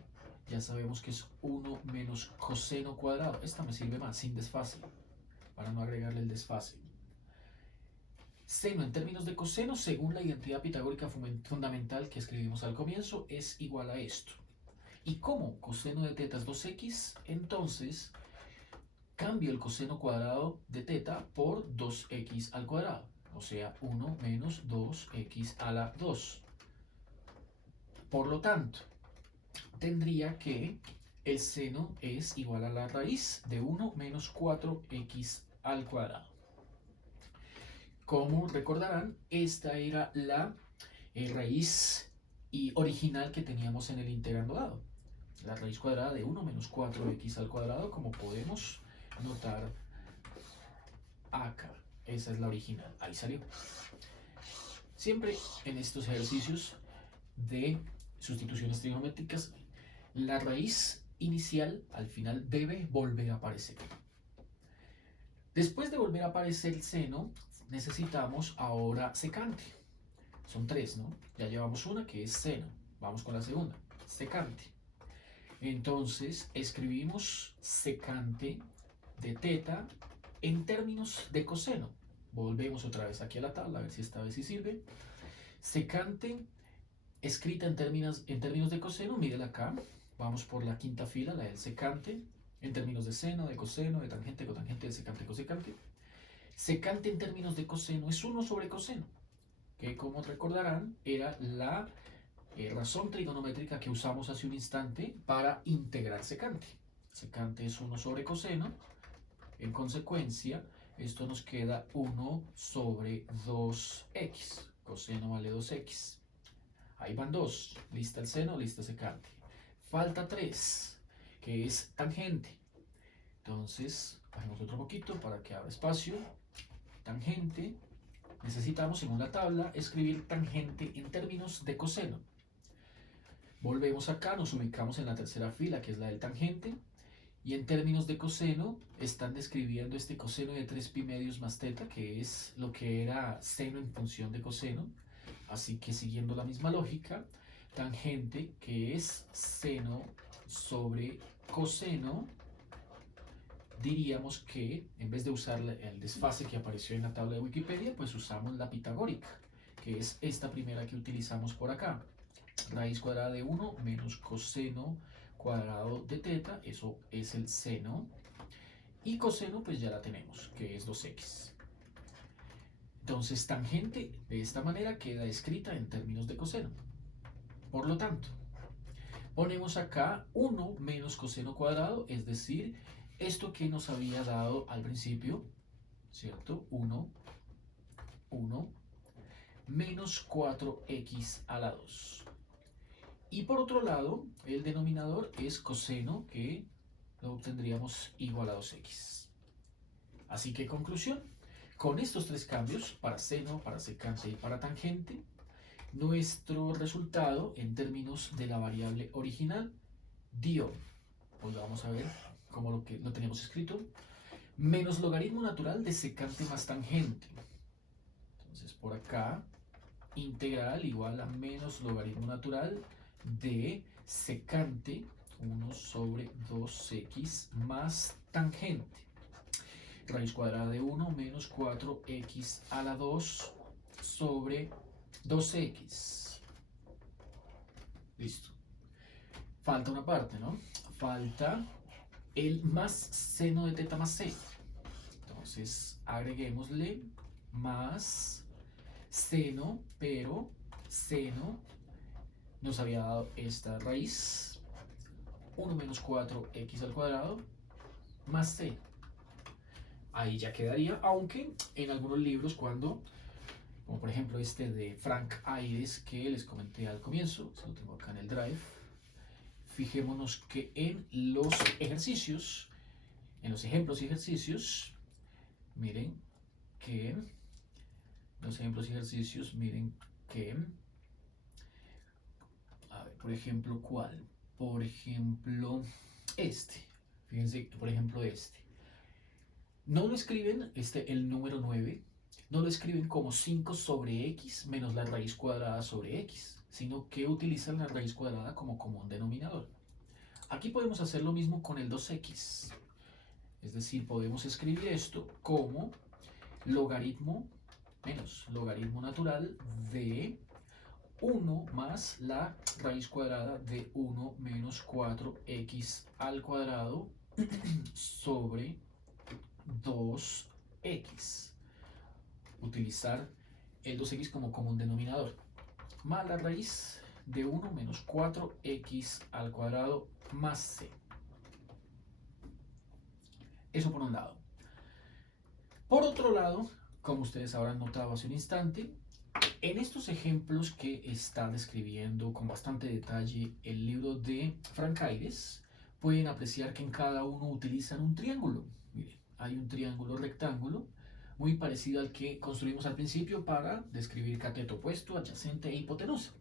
ya sabemos que es 1 menos coseno cuadrado. Esta me sirve más, sin desfase, para no agregarle el desfase. Seno en términos de coseno, según la identidad pitagórica fundamental que escribimos al comienzo, es igual a esto. ¿Y cómo coseno de teta es 2x? Entonces, cambio el coseno cuadrado de teta por 2x al cuadrado. O sea, 1 menos 2x a la 2. Por lo tanto, tendría que el seno es igual a la raíz de 1 menos 4x al cuadrado. Como recordarán, esta era la raíz original que teníamos en el integrando dado. La raíz cuadrada de 1 menos 4x al cuadrado, como podemos notar acá. Esa es la original. Ahí salió. Siempre en estos ejercicios de sustituciones trigonométricas, la raíz inicial al final debe volver a aparecer. Después de volver a aparecer el seno, necesitamos ahora secante. Son tres, ¿no? Ya llevamos una que es seno. Vamos con la segunda, secante. Entonces escribimos secante de teta en términos de coseno. Volvemos otra vez aquí a la tabla, a ver si esta vez sí sirve. Secante escrita en términos de coseno, mídela acá. Vamos por la quinta fila, la del secante, en términos de seno, de coseno, de tangente, cotangente, de secante, cosecante. Secante en términos de coseno es 1 sobre coseno, que como recordarán era la razón trigonométrica que usamos hace un instante para integrar secante. Secante es 1 sobre coseno. En consecuencia, esto nos queda 1 sobre 2x. Coseno vale 2x. Ahí van 2. Lista el seno, lista secante. Falta 3, que es tangente. Entonces, bajemos otro poquito para que abra espacio. Tangente. Necesitamos en una tabla escribir tangente en términos de coseno. Volvemos acá, nos ubicamos en la tercera fila, que es la del tangente. Y en términos de coseno, están describiendo este coseno de 3pi medios más teta, que es lo que era seno en función de coseno. Así que siguiendo la misma lógica, tangente, que es seno sobre coseno, diríamos que en vez de usar el desfase que apareció en la tabla de Wikipedia, pues usamos la pitagórica, que es esta primera que utilizamos por acá. Raíz cuadrada de 1 menos coseno cuadrado de teta, eso es el seno. Y coseno pues ya la tenemos, que es 2x. Entonces tangente de esta manera queda escrita en términos de coseno. Por lo tanto, ponemos acá 1 menos coseno cuadrado, es decir, esto que nos había dado al principio, ¿cierto? 1 menos 4x a la 2. Y por otro lado, el denominador es coseno, que lo obtendríamos igual a 2x. Así que conclusión, con estos tres cambios, para seno, para secante y para tangente, nuestro resultado en términos de la variable original dio, pues vamos a ver cómo lo teníamos escrito, menos logaritmo natural de secante más tangente. Entonces por acá, integral igual a menos logaritmo natural de secante 1 sobre 2x más tangente. Raíz cuadrada de 1 menos 4x a la 2 sobre 2x. Listo. Falta una parte, ¿no? Falta el más seno de teta más c. Entonces agreguémosle más seno, pero seno nos había dado esta raíz, 1 menos 4x al cuadrado más c. Ahí ya quedaría, aunque en algunos libros como por ejemplo este de Frank Ayres que les comenté al comienzo, se lo tengo acá en el drive, fijémonos que en los ejercicios, en los ejemplos y ejercicios, miren que, a ver, por ejemplo, ¿cuál? Por ejemplo, este. Fíjense, por ejemplo, este. No lo escriben, el número 9, no lo escriben como 5 sobre x menos la raíz cuadrada sobre x, sino que utilizan la raíz cuadrada como común denominador. Aquí podemos hacer lo mismo con el 2x. Es decir, podemos escribir esto como logaritmo menos logaritmo natural de 1 más la raíz cuadrada de 1 menos 4x al cuadrado sobre 2x. Utilizar el 2x como común denominador. Más la raíz de 1 menos 4x al cuadrado más c. Eso por un lado. Por otro lado, como ustedes habrán notado hace un instante, en estos ejemplos que está describiendo con bastante detalle el libro de Frank Ayres, pueden apreciar que en cada uno utilizan un triángulo. Miren, hay un triángulo rectángulo muy parecido al que construimos al principio para describir cateto opuesto, adyacente e hipotenusa.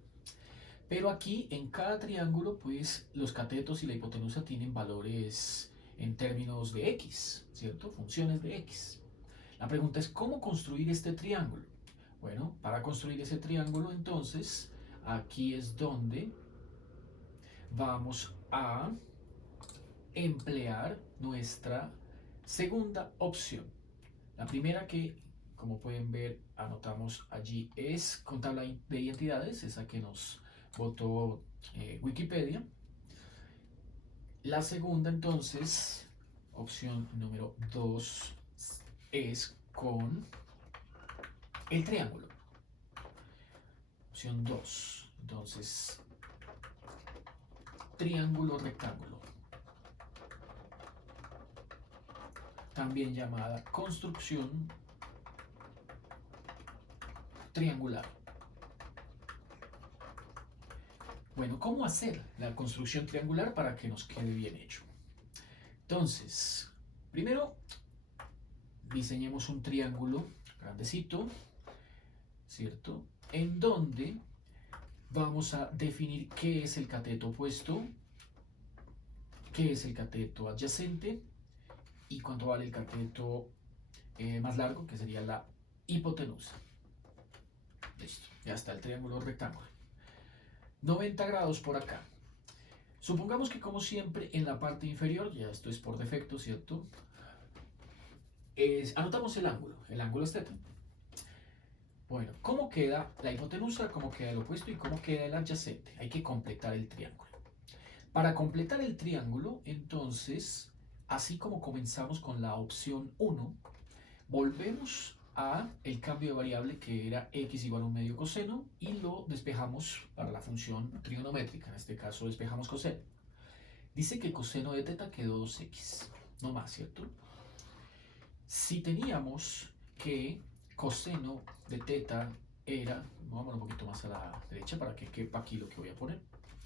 Pero aquí en cada triángulo, pues los catetos y la hipotenusa tienen valores en términos de x, ¿cierto? Funciones de x. La pregunta es, ¿cómo construir este triángulo? Bueno, para construir ese triángulo, entonces, aquí es donde vamos a emplear nuestra segunda opción. La primera que, como pueden ver, anotamos allí es con tabla de identidades, esa que nos botó Wikipedia. La segunda, entonces, opción número 2, es con el triángulo. Opción 2, entonces, triángulo rectángulo. También llamada construcción triangular. Bueno, ¿cómo hacer la construcción triangular para que nos quede bien hecho? Entonces, primero diseñemos un triángulo grandecito, ¿cierto? En donde vamos a definir qué es el cateto opuesto, qué es el cateto adyacente y cuánto vale el cateto más largo, que sería la hipotenusa. Listo, ya está el triángulo rectángulo. 90 grados por acá. Supongamos que, como siempre, en la parte inferior, ya esto es por defecto, ¿cierto? Anotamos el ángulo es θ. Bueno, ¿cómo queda la hipotenusa? ¿Cómo queda el opuesto? ¿Y cómo queda el adyacente? Hay que completar el triángulo. Para completar el triángulo, entonces, así como comenzamos con la opción 1, volvemos a el cambio de variable que era x igual a un medio coseno y lo despejamos para la función trigonométrica. En este caso despejamos coseno. Dice que coseno de θ quedó 2x, no más, ¿cierto? Si teníamos que coseno de θ era, vamos un poquito más a la derecha para que quepa aquí lo que voy a poner.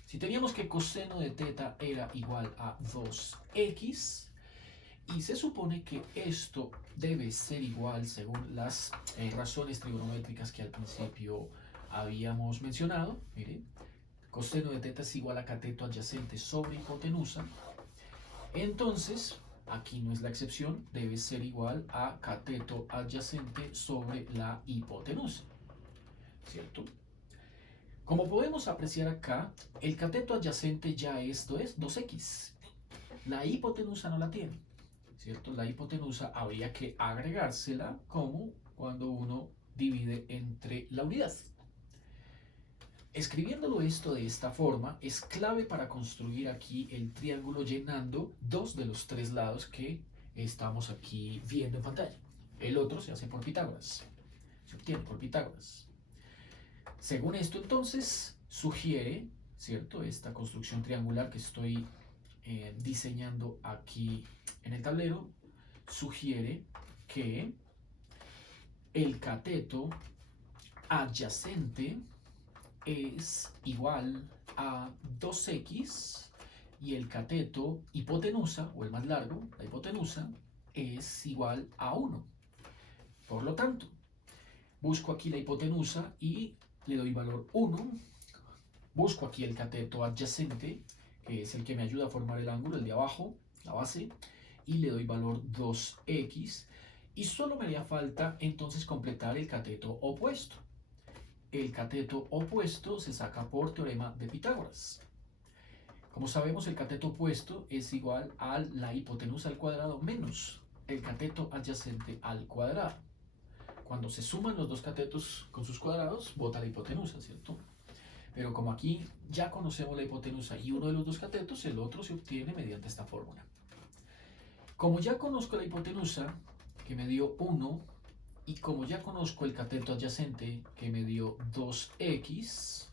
Si teníamos que coseno de θ era igual a 2x, y se supone que esto debe ser igual según las razones trigonométricas que al principio habíamos mencionado. Miren, coseno de θ es igual a cateto adyacente sobre hipotenusa. Entonces, aquí no es la excepción, debe ser igual a cateto adyacente sobre la hipotenusa, ¿cierto? Como podemos apreciar acá, el cateto adyacente ya esto es 2x. La hipotenusa no la tiene, ¿cierto? La hipotenusa habría que agregársela como cuando uno divide entre la unidad. Escribiéndolo esto de esta forma es clave para construir aquí el triángulo llenando dos de los tres lados que estamos aquí viendo en pantalla. El otro se hace por Pitágoras, se obtiene por Pitágoras. Según esto, entonces, sugiere, ¿cierto?, esta construcción triangular que estoy diseñando aquí en el tablero, sugiere que el cateto adyacente es igual a 2x y el cateto hipotenusa, o el más largo, la hipotenusa, es igual a 1. Por lo tanto, busco aquí la hipotenusa y le doy valor 1. Busco aquí el cateto adyacente, que es el que me ayuda a formar el ángulo, el de abajo, la base, y le doy valor 2x. Y solo me haría falta entonces completar el cateto opuesto. El cateto opuesto se saca por teorema de Pitágoras. Como sabemos, el cateto opuesto es igual a la hipotenusa al cuadrado menos el cateto adyacente al cuadrado. Cuando se suman los dos catetos con sus cuadrados, bota la hipotenusa, ¿cierto? Pero como aquí ya conocemos la hipotenusa y uno de los dos catetos, el otro se obtiene mediante esta fórmula. Como ya conozco la hipotenusa, que me dio 1, y como ya conozco el cateto adyacente, que me dio 2x,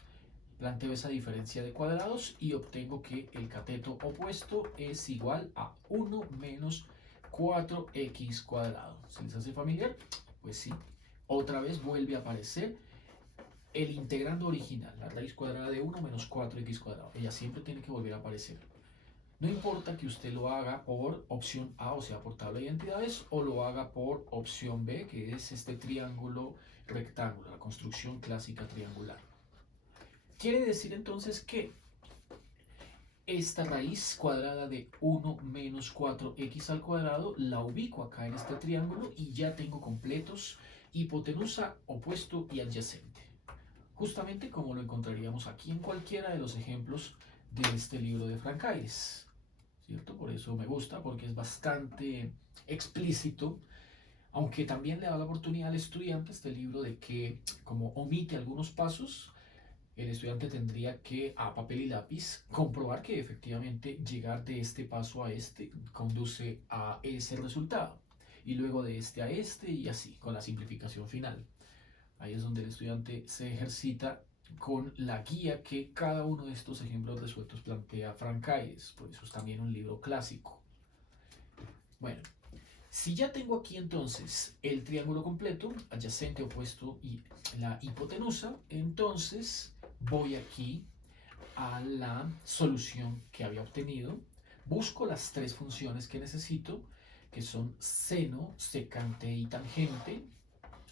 planteo esa diferencia de cuadrados y obtengo que el cateto opuesto es igual a 1 menos 4x cuadrado. ¿Se les hace familiar? Pues sí. Otra vez vuelve a aparecer el integrando original, la raíz cuadrada de 1 menos 4x cuadrado. Ella siempre tiene que volver a aparecer. No importa que usted lo haga por opción A, o sea, por tabla de identidades, o lo haga por opción B, que es este triángulo rectángulo, la construcción clásica triangular. Quiere decir entonces que esta raíz cuadrada de 1 menos 4x al cuadrado la ubico acá en este triángulo y ya tengo completos hipotenusa, opuesto y adyacente. Justamente como lo encontraríamos aquí en cualquiera de los ejemplos de este libro de Frank Ayres. ¿Cierto? Por eso me gusta, porque es bastante explícito, aunque también le da la oportunidad al estudiante este libro de que, como omite algunos pasos, el estudiante tendría que, a papel y lápiz, comprobar que efectivamente llegar de este paso a este conduce a ese resultado, y luego de este a este, y así, con la simplificación final. Ahí es donde el estudiante se ejercita con la guía que cada uno de estos ejemplos resueltos plantea Frank Ayres, por eso es también un libro clásico. Bueno, si ya tengo aquí entonces el triángulo completo, adyacente, opuesto y la hipotenusa, entonces voy aquí a la solución que había obtenido, busco las tres funciones que necesito, que son seno, secante y tangente.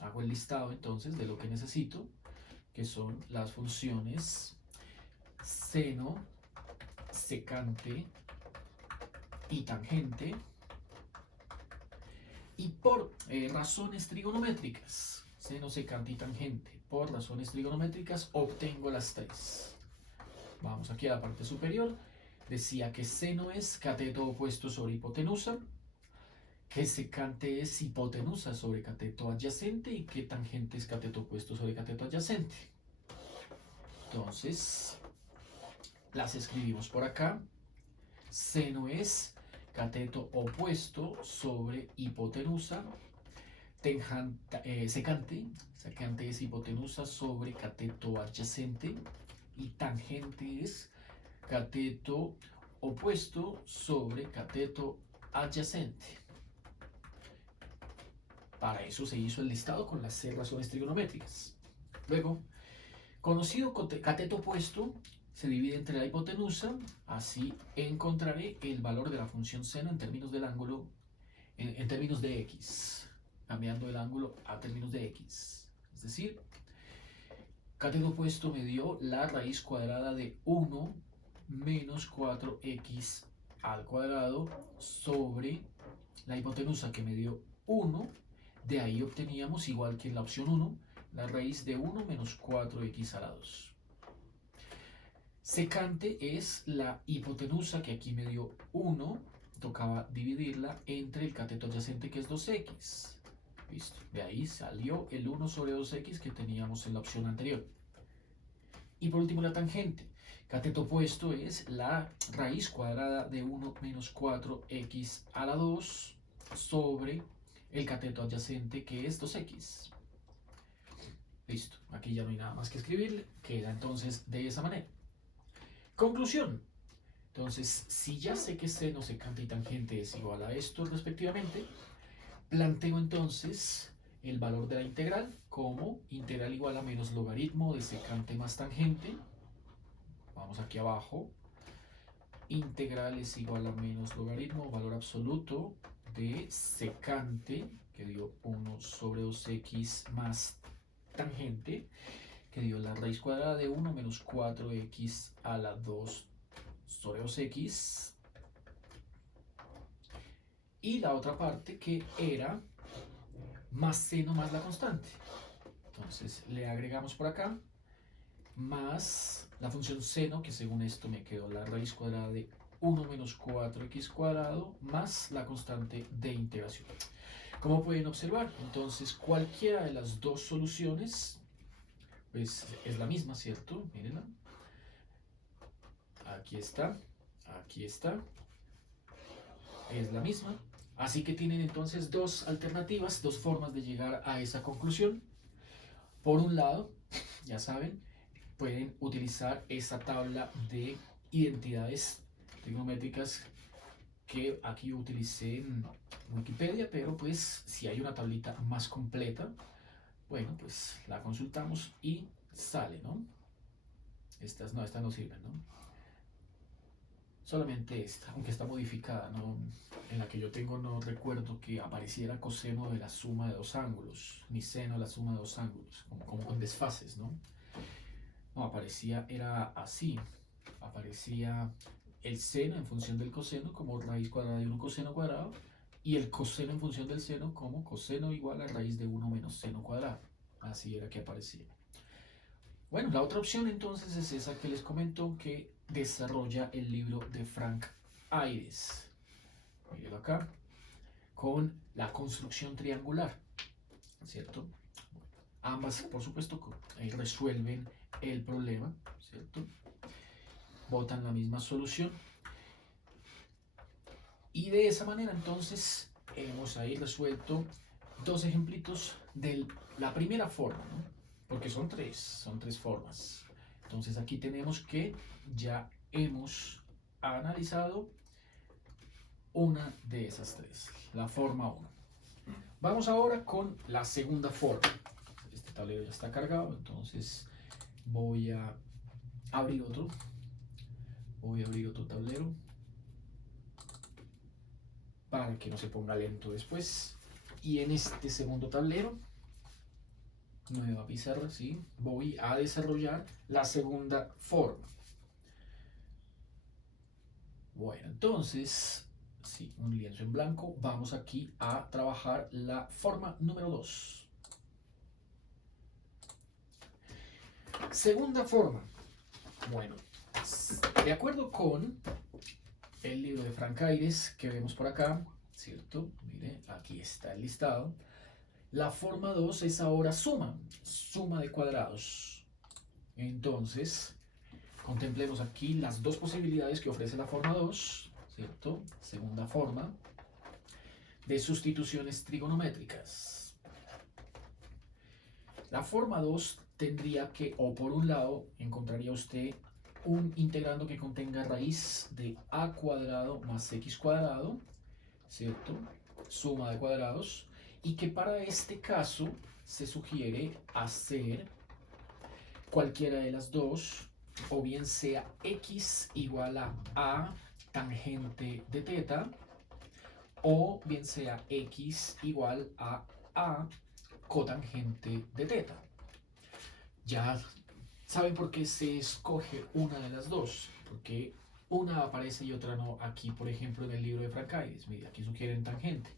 Hago el listado entonces de lo que necesito, que son las funciones seno, secante y tangente. Y por razones trigonométricas, seno, secante y tangente, por razones trigonométricas obtengo las tres. Vamos aquí a la parte superior. Decía que seno es cateto opuesto sobre hipotenusa, que secante es hipotenusa sobre cateto adyacente y que tangente es cateto opuesto sobre cateto adyacente. Entonces, las escribimos por acá. Seno es cateto opuesto sobre hipotenusa. Secante es hipotenusa sobre cateto adyacente. Y tangente es cateto opuesto sobre cateto adyacente. Para eso se hizo el listado con las 6 razones trigonométricas. Luego, conocido cateto opuesto se divide entre la hipotenusa, así encontraré el valor de la función seno en términos del ángulo, en términos de x, cambiando el ángulo a términos de x. Es decir, cateto opuesto me dio la raíz cuadrada de 1 menos 4x al cuadrado sobre la hipotenusa que me dio 1. De ahí obteníamos, igual que en la opción 1, la raíz de 1 menos 4x a la 2. Secante es la hipotenusa que aquí me dio 1. Tocaba dividirla entre el cateto adyacente que es 2x. Listo. De ahí salió el 1 sobre 2x que teníamos en la opción anterior. Y por último la tangente. Cateto opuesto es la raíz cuadrada de 1 menos 4x a la 2 sobre el cateto adyacente que es 2x. Listo, aquí ya no hay nada más que escribir, queda entonces de esa manera. Conclusión. Entonces, si ya sé que seno, secante y tangente es igual a esto respectivamente, planteo entonces el valor de la integral como integral igual a menos logaritmo de secante más tangente. Vamos aquí abajo. Integral es igual a menos logaritmo, valor absoluto de secante, que dio 1 sobre 2x más tangente, que dio la raíz cuadrada de 1 menos 4x a la 2 sobre 2x. Y la otra parte que era más seno más la constante. Entonces le agregamos por acá más la función seno, que según esto me quedó la raíz cuadrada de 1 menos 4x cuadrado más la constante de integración. Como pueden observar, entonces cualquiera de las dos soluciones pues es la misma, ¿cierto? Mírenla. Aquí está, es la misma. Así que tienen entonces dos alternativas, dos formas de llegar a esa conclusión. Por un lado, ya saben, pueden utilizar esa tabla de identidades trigonométricas que aquí utilicé en Wikipedia, pero pues si hay una tablita más completa, bueno, pues la consultamos y sale, ¿no? Estas no sirven, ¿no? Solamente esta, aunque está modificada, ¿no? En la que yo tengo no recuerdo que apareciera coseno de la suma de dos ángulos, ni seno de la suma de dos ángulos, como con desfases, ¿no? No, aparecía, era así, aparecía el seno en función del coseno como raíz cuadrada de 1 coseno cuadrado y el coseno en función del seno como coseno igual a raíz de 1 menos seno cuadrado. Así era que aparecía. Bueno, la otra opción entonces es esa que les comento que desarrolla el libro de Frank Ayres. Mírenlo acá, con la construcción triangular, ¿cierto? Ambas, por supuesto, resuelven el problema, ¿cierto? Botan la misma solución. Y de esa manera entonces hemos ahí resuelto dos ejemplitos de la primera forma, ¿no? Porque son tres formas. Entonces aquí tenemos que ya hemos analizado una de esas tres, la forma 1. Vamos ahora con la segunda forma. Este tablero ya está cargado, entonces voy a abrir otro. Voy a abrir otro tablero para que no se ponga lento después. Y en este segundo tablero, nueva pizarra, ¿sí? Voy a desarrollar la segunda forma. Bueno, entonces, Sí, un lienzo en blanco. Vamos aquí a trabajar la forma número 2. Segunda forma. Bueno, de acuerdo con el libro de Frank Ayres que vemos por acá, ¿cierto? Mire, aquí está el listado. La forma 2 es ahora suma de cuadrados. Entonces, contemplemos aquí las dos posibilidades que ofrece la forma 2, ¿cierto? Segunda forma de sustituciones trigonométricas. La forma 2 tendría que, o por un lado, encontraría usted un integrando que contenga raíz de a cuadrado más x cuadrado, ¿cierto? Suma de cuadrados. Y que para este caso se sugiere hacer cualquiera de las dos, o bien sea x igual a tangente de teta, o bien sea x igual a cotangente de teta. Ya saben por qué se escoge una de las dos, porque una aparece y otra no. Aquí, por ejemplo, en el libro de Frank Ayres, mire, aquí sugieren tangente.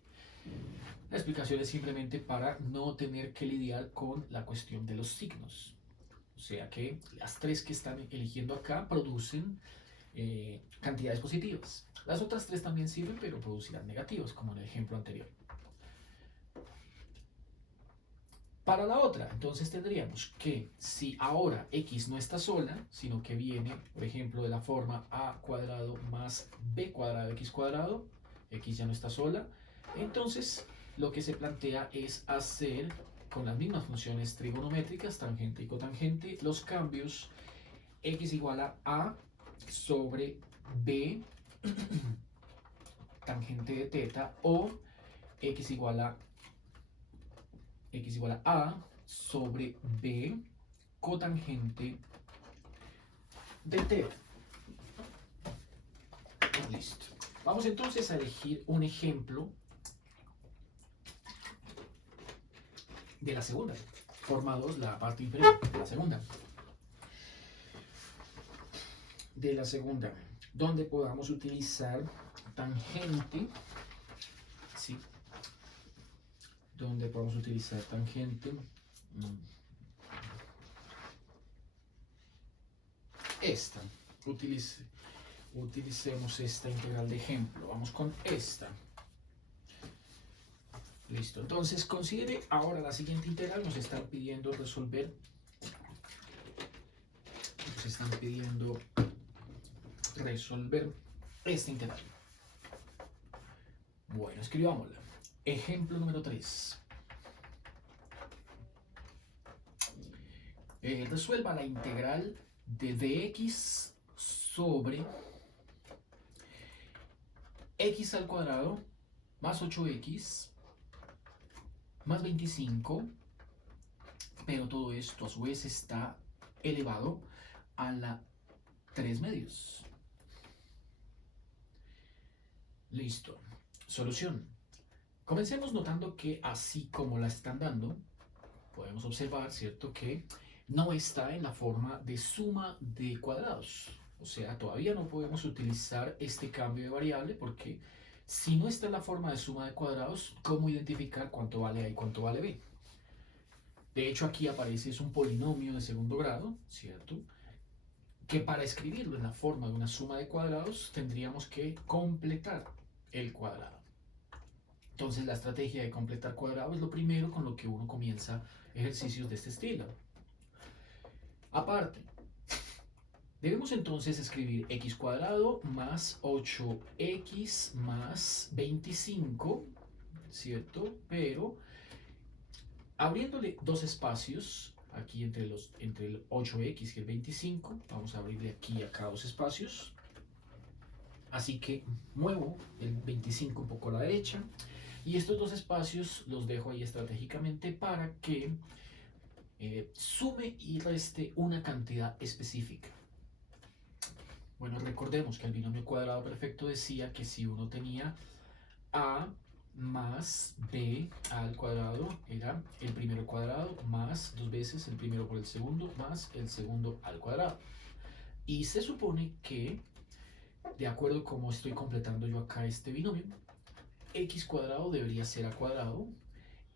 La explicación es simplemente para no tener que lidiar con la cuestión de los signos. O sea que las tres que están eligiendo acá producen cantidades positivas. Las otras tres también sirven, pero producirán negativas, como en el ejemplo anterior. Para la otra, entonces tendríamos que si ahora x no está sola, sino que viene, por ejemplo, de la forma a cuadrado más b cuadrado x cuadrado, x ya no está sola, entonces lo que se plantea es hacer con las mismas funciones trigonométricas, tangente y cotangente, los cambios x igual a sobre b tangente de teta o x igual a sobre b cotangente de teta. Listo. Vamos entonces a elegir un ejemplo de la segunda. Forma 2, la parte inferior de la segunda. Donde podamos utilizar tangente, ¿sí? Donde podemos utilizar tangente. Esta. Utilicemos esta integral de ejemplo. Vamos con esta. Listo. Entonces, considere ahora la siguiente integral. Nos están pidiendo resolver. Nos están pidiendo resolver esta integral. Bueno, escribámosla. Ejemplo número 3. Resuelva la integral de dx sobre x al cuadrado más 8x más 25, pero todo esto a su vez está elevado a la 3 medios. Listo. Solución. Comencemos notando que así como la están dando, podemos observar, ¿cierto?, que no está en la forma de suma de cuadrados. O sea, todavía no podemos utilizar este cambio de variable porque si no está en la forma de suma de cuadrados, ¿cómo identificar cuánto vale A y cuánto vale B? De hecho, aquí aparece es un polinomio de segundo grado, ¿cierto?, que para escribirlo en la forma de una suma de cuadrados tendríamos que completar el cuadrado. Entonces la estrategia de completar cuadrado es lo primero con lo que uno comienza ejercicios de este estilo. Aparte, debemos entonces escribir x cuadrado más 8x más 25, ¿cierto? Pero abriéndole dos espacios, aquí entre el 8x y el 25, vamos a abrirle aquí y acá dos espacios. Así que muevo el 25 un poco a la derecha y estos dos espacios los dejo ahí estratégicamente para que sume y reste una cantidad específica. Bueno, recordemos que el binomio cuadrado perfecto decía que si uno tenía a más b al cuadrado era el primero cuadrado más dos veces el primero por el segundo más el segundo al cuadrado. Y se supone que de acuerdo como estoy completando yo acá este binomio, x cuadrado debería ser a cuadrado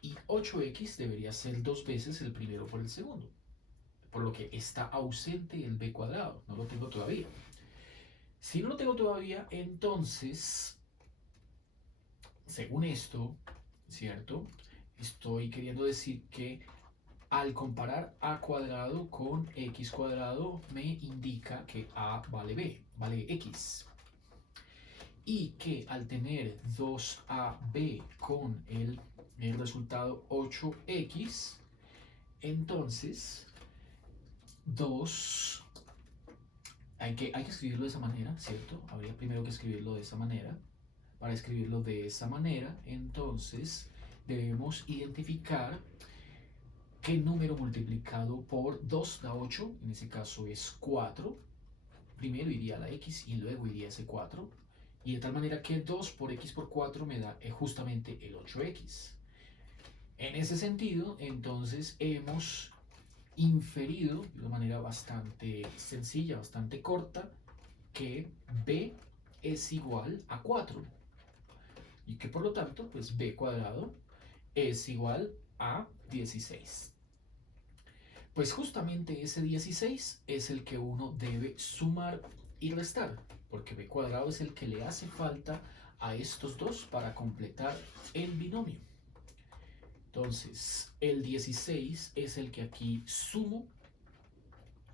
y 8x debería ser 2 veces el primero por el segundo. Por lo que está ausente el b cuadrado, no lo tengo todavía. Si no lo tengo todavía, entonces, según esto, ¿cierto? Estoy queriendo decir que al comparar a cuadrado con x cuadrado me indica que a vale b, vale x. Y que al tener 2ab con el resultado 8x, entonces 2, hay que escribirlo de esa manera, ¿cierto? Habría primero que escribirlo de esa manera. Para escribirlo de esa manera, entonces debemos identificar qué número multiplicado por 2 da 8, en ese caso es 4. Primero iría la x y luego iría ese 4. Y de tal manera que 2 por x por 4 me da justamente el 8x. En ese sentido, entonces hemos inferido de una manera bastante sencilla, bastante corta, que b es igual a 4 y que por lo tanto pues b cuadrado es igual a 16. Pues justamente ese 16 es el que uno debe sumar y restar, porque b cuadrado es el que le hace falta a estos dos para completar el binomio. Entonces, el 16 es el que aquí sumo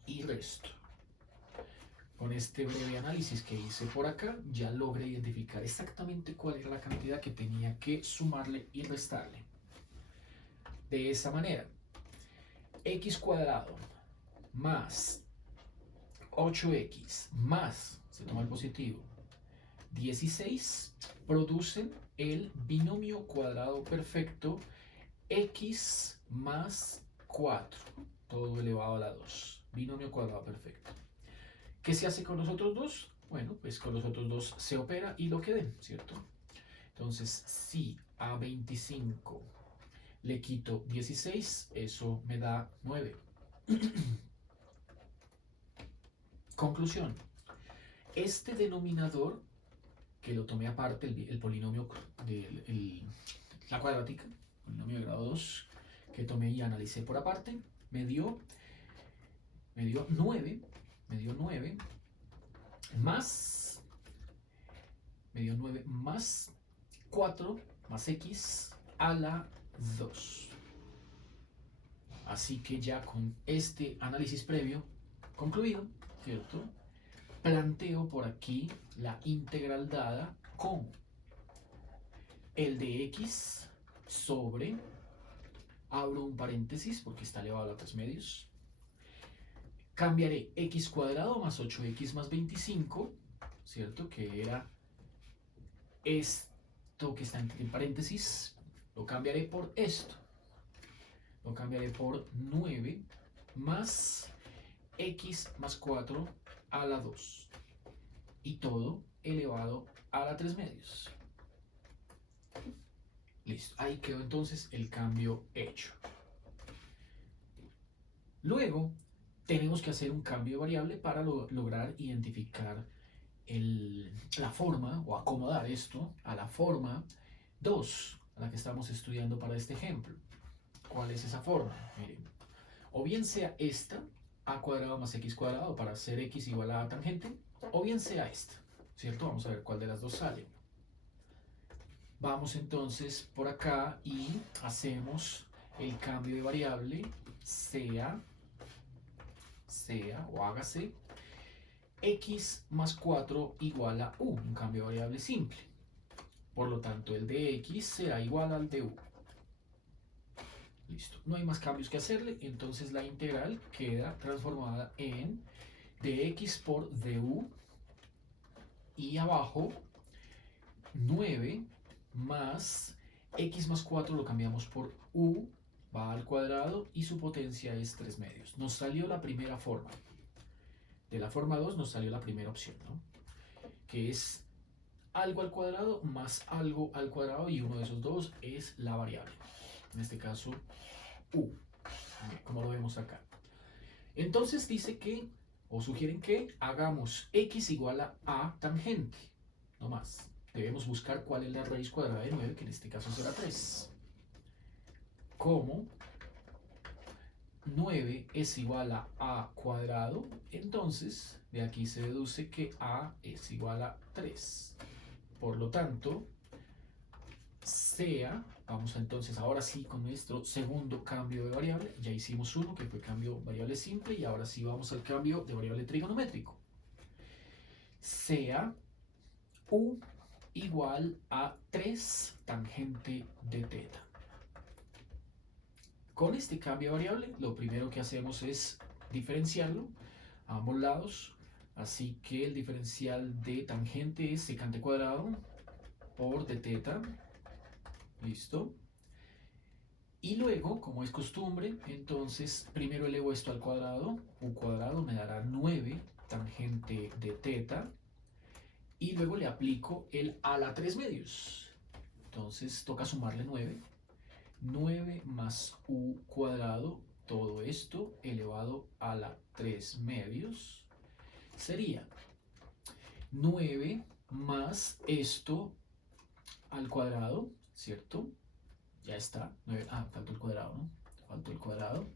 y resto. Con este breve análisis que hice por acá, ya logré identificar exactamente cuál era la cantidad que tenía que sumarle y restarle. De esa manera, x cuadrado más 8x más, se toma el positivo, 16, producen el binomio cuadrado perfecto x más 4, todo elevado a la 2, binomio cuadrado perfecto. ¿Qué se hace con los otros dos? Bueno, pues con los otros dos se opera y lo que den, ¿cierto? Entonces, si a 25 le quito 16, eso me da 9. Conclusión. Este denominador, que lo tomé aparte, el polinomio de la cuadrática, polinomio de grado 2, que tomé y analicé por aparte, me dio 9 más 4 más x a la 2. Así que ya con este análisis previo concluido, ¿cierto? Planteo por aquí la integral dada con el de x sobre, abro un paréntesis porque está elevado a 3 medios, cambiaré x cuadrado más 8x más 25, ¿cierto? Que era esto que está entre paréntesis, lo cambiaré por esto. Lo cambiaré por 9 más x más 4 a la 2. Y todo elevado a la 3 medios. Listo, ahí quedó entonces el cambio hecho. Luego tenemos que hacer un cambio de variable para lograr identificar la forma o acomodar esto a la forma 2, a la que estamos estudiando para este ejemplo. ¿Cuál es esa forma? Miren, o bien sea esta, a cuadrado más x cuadrado para hacer x igual a tangente, o bien sea esta, ¿cierto? Vamos a ver cuál de las dos sale. Vamos entonces por acá y hacemos el cambio de variable, sea o hágase x más 4 igual a u, un cambio de variable simple. Por lo tanto, el de x será igual al de u. Listo, no hay más cambios que hacerle, entonces la integral queda transformada en dx por du y abajo 9 más x más 4 lo cambiamos por u, va al cuadrado y su potencia es 3 medios. Nos salió la primera forma. De la forma 2 nos salió la primera opción, ¿no? Que es algo al cuadrado más algo al cuadrado y uno de esos dos es la variable. En este caso, u, como lo vemos acá. Entonces dice que o sugieren que hagamos x igual a tangente, no más. Debemos buscar cuál es la raíz cuadrada de 9, que en este caso será 3. Como 9 es igual a cuadrado, entonces de aquí se deduce que a es igual a 3. Por lo tanto, sea, vamos entonces ahora sí con nuestro segundo cambio de variable. Ya hicimos uno que fue cambio variable simple y ahora sí vamos al cambio de variable trigonométrico. Sea u igual a 3 tangente de teta. Con este cambio de variable, lo primero que hacemos es diferenciarlo a ambos lados. Así que el diferencial de tangente es secante cuadrado por de teta. Listo. Y luego, como es costumbre, entonces primero elevo esto al cuadrado. U cuadrado me dará 9 tangente de teta. Y luego le aplico el a la 3 medios. Entonces toca sumarle 9. 9 más u cuadrado, todo esto elevado a la 3 medios, sería 9 más esto al cuadrado, ¿cierto? Ya está. 9, faltó el cuadrado, ¿no? Faltó el cuadrado.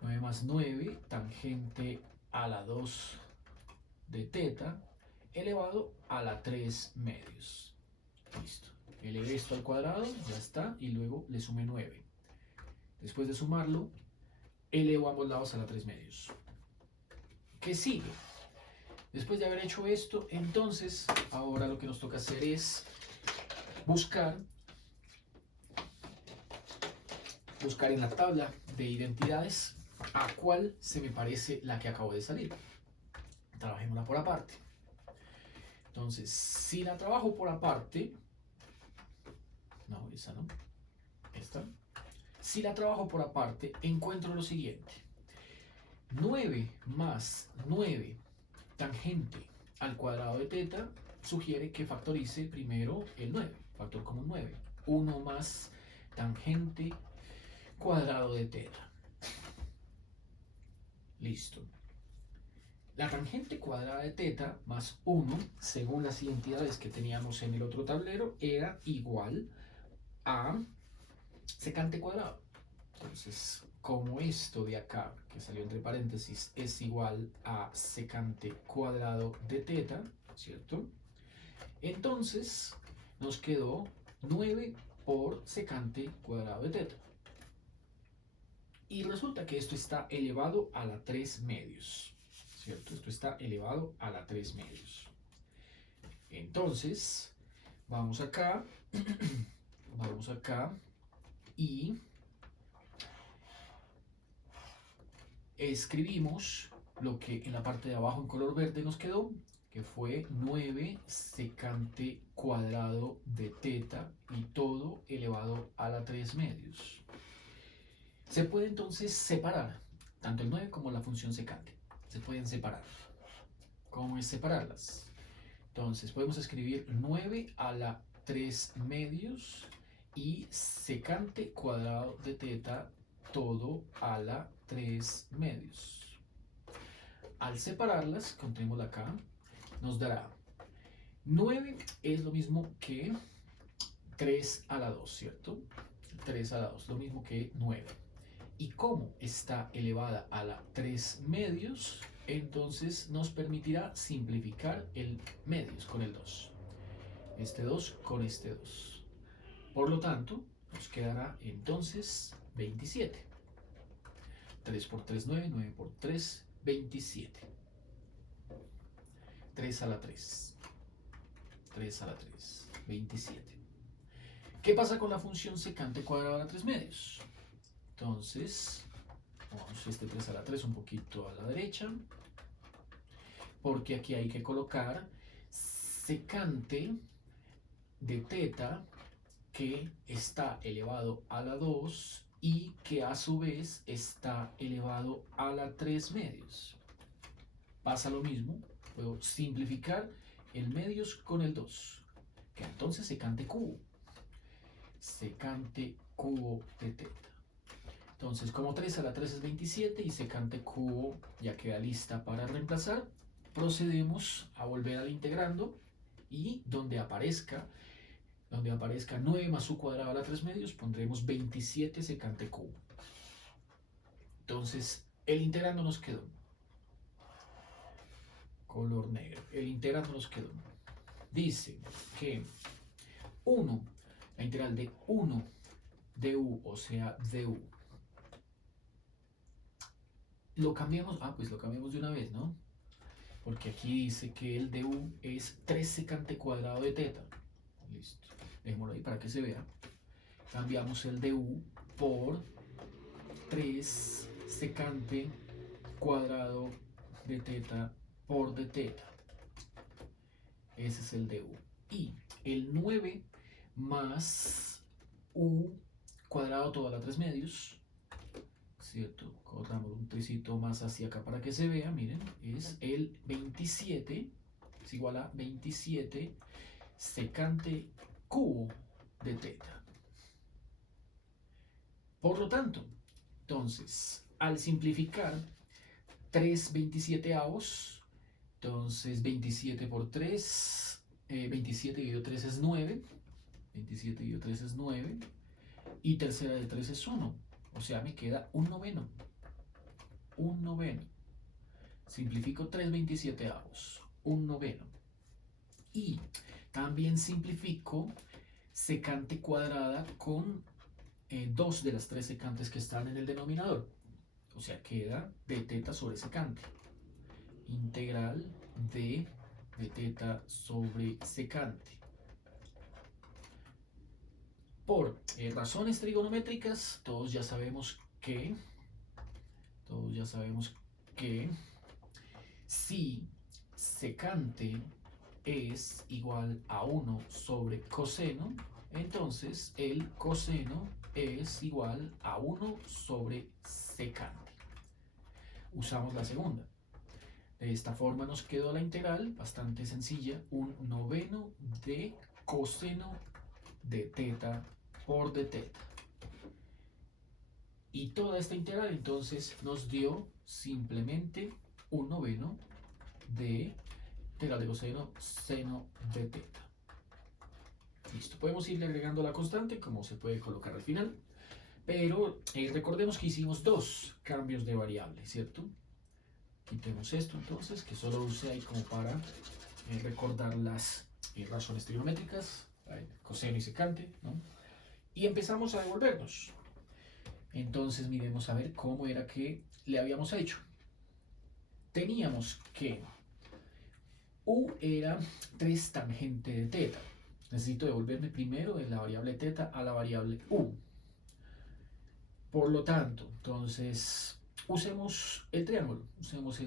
9 más 9, tangente a la 2 de teta, elevado a la 3 medios. Listo. Elevé esto al cuadrado, ya está, y luego le sumé 9. Después de sumarlo, elevo ambos lados a la 3 medios. ¿Qué sigue? Después de haber hecho esto, entonces, ahora lo que nos toca hacer es buscar en la tabla de identidades a cuál se me parece la que acabo de salir. Trabajémosla por aparte. Entonces, si la trabajo por aparte, no, esa no, esta. Si la trabajo por aparte, encuentro lo siguiente. 9 más 9 tangente al cuadrado de teta sugiere que factorice primero el 9, factor común 9. 1 más tangente cuadrado de teta. Listo. La tangente cuadrada de teta más 1, según las identidades que teníamos en el otro tablero, era igual a secante cuadrado. Entonces, como esto de acá, que salió entre paréntesis, es igual a secante cuadrado de teta, ¿cierto? Entonces, nos quedó 9 por secante cuadrado de teta. Y resulta que esto está elevado a la 3 medios, ¿cierto? Esto está elevado a la 3 medios. Entonces, vamos acá, vamos acá y escribimos lo que en la parte de abajo en color verde nos quedó, que fue 9 secante cuadrado de teta y todo elevado a la 3 medios. Se puede entonces separar tanto el 9 como la función secante. Se pueden separar. ¿Cómo es separarlas? Entonces podemos escribir 9 a la 3 medios y secante cuadrado de teta todo a la 3 medios. Al separarlas, contémosla acá, nos dará 9 es lo mismo que 3 a la 2, ¿cierto? 3 a la 2, lo mismo que 9. Y como está elevada a la 3 medios, entonces nos permitirá simplificar el medios con el 2. Este 2 con este 2. Por lo tanto, nos quedará entonces 27. 3 por 3, 9, 9 por 3, 27. 3 a la 3. 3 a la 3, 27. ¿Qué pasa con la función secante cuadrado a la 3 medios? Entonces, vamos este 3 a la 3 un poquito a la derecha, porque aquí hay que colocar secante de teta que está elevado a la 2 y que a su vez está elevado a la 3 medios. Pasa lo mismo, puedo simplificar el medios con el 2, que entonces secante cubo. Secante cubo de teta. Entonces, como 3 a la 3 es 27 y secante cubo ya queda lista para reemplazar, procedemos a volver al integrando y donde aparezca 9 más u cuadrado a la 3 medios, pondremos 27 secante cubo. Entonces, el integrando nos quedó color negro. El integrando nos quedó. Dice que 1, la integral de 1 du, o sea, du, lo cambiamos, pues lo cambiamos de una vez, ¿no? Porque aquí dice que el du es 3 secante cuadrado de teta. Listo, dejémoslo ahí para que se vea. Cambiamos el du por 3 secante cuadrado de teta por de teta. Ese es el du. Y el 9 más u cuadrado todo a la 3 medios, ¿cierto? Cortamos un tricito más hacia acá para que se vea, miren, es el 27, es igual a 27 secante cubo de teta. Por lo tanto, entonces, al simplificar 3 27avos, entonces 27 por 3, 27 dividido 3 es 9, 27 dividido 3 es 9, y tercera de 3 es 1, o sea, me queda un noveno. Un noveno. Simplifico 3 27avos, un noveno. Y también simplifico secante cuadrada con 2 de las 3 secantes que están en el denominador. O sea, queda de teta sobre secante. Integral de teta sobre secante. Por razones trigonométricas, todos ya sabemos que si secante es igual a 1 sobre coseno, entonces el coseno es igual a 1 sobre secante. Usamos la segunda. De esta forma nos quedó la integral bastante sencilla, un noveno de coseno de teta por de teta. Y toda esta integral entonces nos dio simplemente un noveno de integral de coseno seno de teta. Listo, podemos irle agregando la constante como se puede colocar al final, pero recordemos que hicimos dos cambios de variable, ¿cierto? Quitemos esto entonces, que solo use ahí como para recordar las razones trigonométricas, coseno y secante, ¿no? Y empezamos a devolvernos. Entonces miremos a ver cómo era que le habíamos hecho. Teníamos que u era 3 tangente de teta. Necesito devolverme primero de la variable teta a la variable u. Por lo tanto, entonces usemos el triángulo. Usemos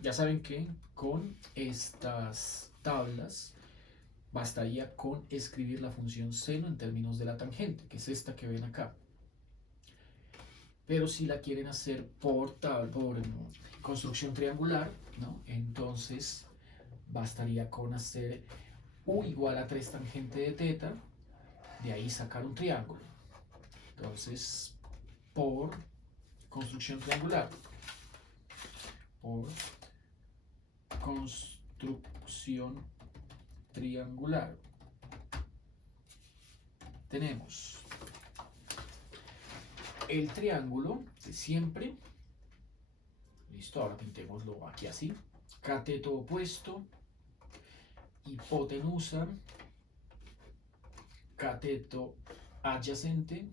ya saben que con estas tablas bastaría con escribir la función seno en términos de la tangente, que es esta que ven acá. Pero si la quieren hacer por construcción triangular, ¿no? Entonces bastaría con hacer u igual a 3 tangente de teta, de ahí sacar un triángulo. Entonces, por construcción triangular, tenemos el triángulo de siempre. Listo, ahora pintémoslo aquí así. Cateto opuesto, hipotenusa, cateto adyacente.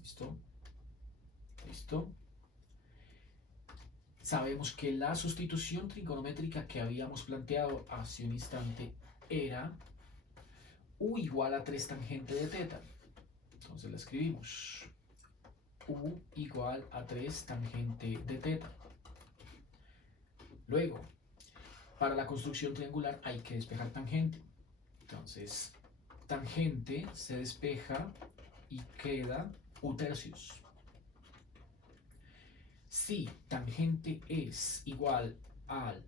Listo. Listo. Sabemos que la sustitución trigonométrica que habíamos planteado hace un instante era u igual a 3 tangente de teta. Entonces la escribimos. U igual a 3 tangente de teta. Luego, para la construcción triangular hay que despejar tangente. Entonces, tangente se despeja y queda u tercios. Si tangente es igual al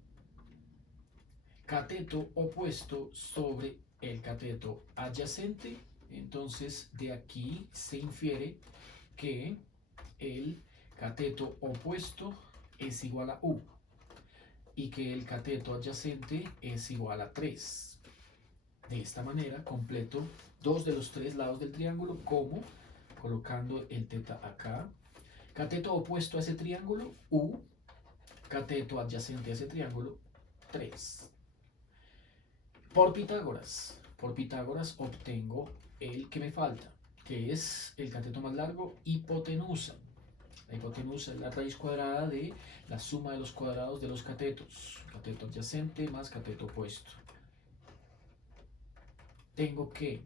cateto opuesto sobre el cateto adyacente, entonces de aquí se infiere que el cateto opuesto es igual a U y que el cateto adyacente es igual a 3. De esta manera completo dos de los tres lados del triángulo, como colocando el teta acá. Cateto opuesto a ese triángulo, U. Cateto adyacente a ese triángulo, 3. Por Pitágoras obtengo el que me falta, que es el cateto más largo, hipotenusa. La hipotenusa es la raíz cuadrada de la suma de los cuadrados de los catetos. Cateto adyacente más cateto opuesto. Tengo que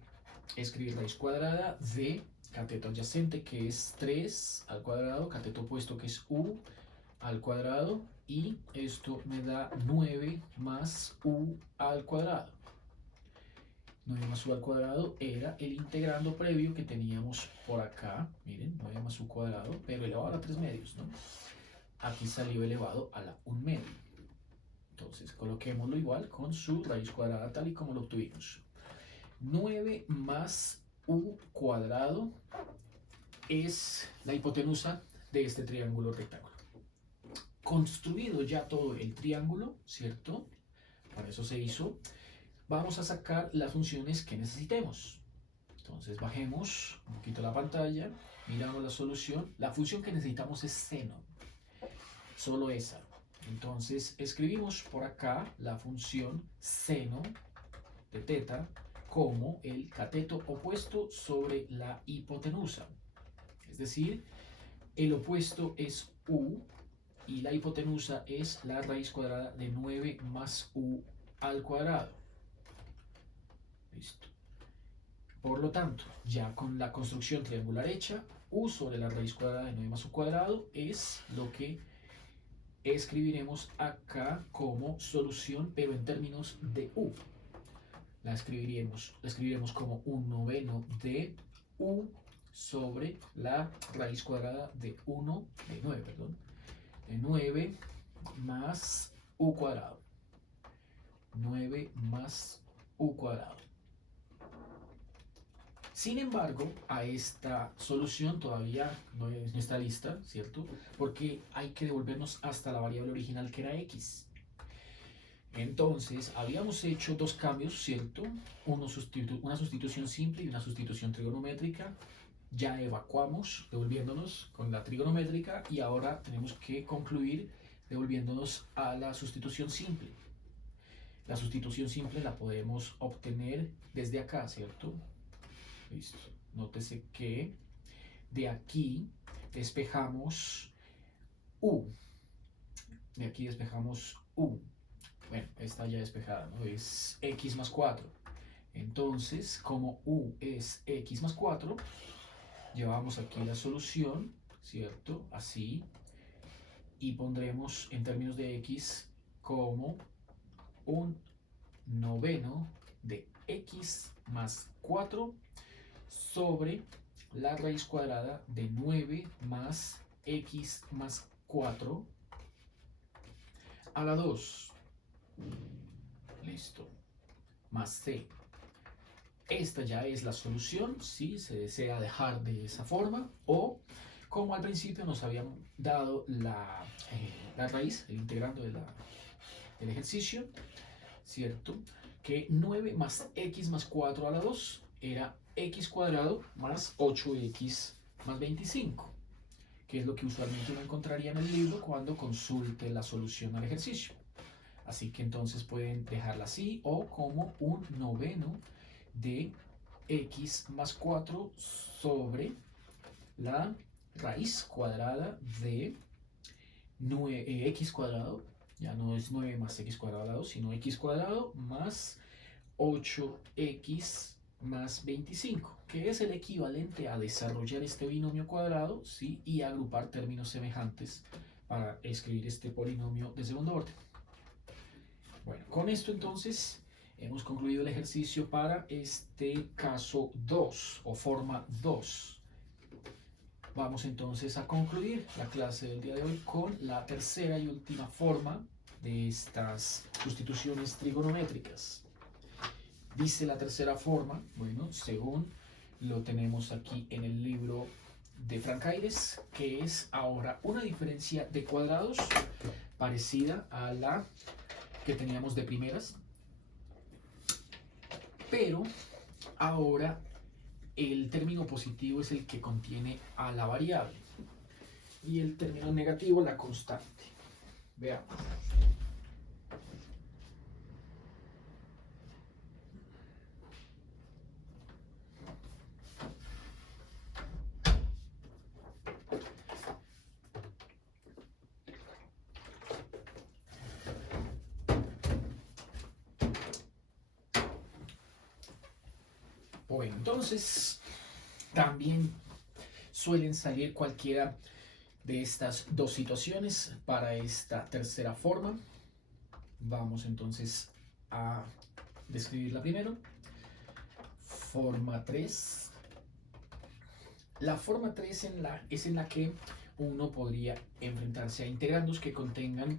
escribir raíz cuadrada de cateto adyacente, que es 3 al cuadrado, cateto opuesto, que es U al cuadrado, y esto me da 9 más U al cuadrado. 9 más U al cuadrado era el integrando previo que teníamos por acá. Miren, 9 más U cuadrado, pero elevado a la 3 medios, ¿no? Aquí salió elevado a la 1 medio. Entonces, coloquémoslo igual con su raíz cuadrada tal y como lo obtuvimos. 9 más U cuadrado es la hipotenusa de este triángulo rectángulo. Construido ya todo el triángulo, ¿cierto? Para eso se hizo. Vamos a sacar las funciones que necesitemos. Entonces bajemos un poquito la pantalla, miramos la solución. La función que necesitamos es seno, solo esa. Entonces escribimos por acá la función seno de teta como el cateto opuesto sobre la hipotenusa. Es decir, el opuesto es U y la hipotenusa es la raíz cuadrada de 9 más U al cuadrado. Listo. Por lo tanto, ya con la construcción triangular hecha, U sobre la raíz cuadrada de 9 más U cuadrado es lo que escribiremos acá como solución, pero en términos de U. La escribiremos como un noveno de U sobre la raíz cuadrada de 9 más U cuadrado. 9 más U cuadrado. Sin embargo, a esta solución todavía no está lista, ¿cierto? Porque hay que devolvernos hasta la variable original, que era x. Entonces, habíamos hecho dos cambios, ¿cierto? Una sustitución simple y una sustitución trigonométrica. Ya evacuamos devolviéndonos con la trigonométrica y ahora tenemos que concluir devolviéndonos a la sustitución simple. La sustitución simple la podemos obtener desde acá, ¿cierto? Listo. Nótese que de aquí despejamos U. De aquí despejamos U. Bueno, está ya despejada, ¿no? Es x más 4. Entonces, como U es x más 4, llevamos aquí la solución, ¿cierto? Así. Y pondremos en términos de x como un noveno de x más 4 sobre la raíz cuadrada de 9 más x más 4 a la 2. Listo. Más c. Esta ya es la solución, si se desea dejar de esa forma, o como al principio nos habían dado la raíz, el integrando del ejercicio, ¿cierto? Que 9 más x más 4 a la 2 era x cuadrado más 8x más 25, que es lo que usualmente uno encontraría en el libro cuando consulte la solución al ejercicio. Así que entonces pueden dejarla así o como un noveno de x más 4 sobre la raíz cuadrada de x cuadrado. Ya no es 9 más x cuadrado a la 2, sino x cuadrado más 8x más 25, que es el equivalente a desarrollar este binomio cuadrado, ¿sí? Y agrupar términos semejantes para escribir este polinomio de segundo orden. Bueno, con esto entonces hemos concluido el ejercicio para este caso 2 o forma 2. Vamos entonces a concluir la clase del día de hoy con la tercera y última forma de estas sustituciones trigonométricas. Dice la tercera forma, bueno, según lo tenemos aquí en el libro de Francaires, que es ahora una diferencia de cuadrados parecida a la que teníamos de primeras, pero ahora el término positivo es el que contiene a la variable y el término negativo la constante. Veamos. Bueno, entonces también suelen salir cualquiera de estas dos situaciones para esta tercera forma. Vamos entonces a describirla primero. Forma 3. La forma 3 es en la que uno podría enfrentarse a integrandos que contengan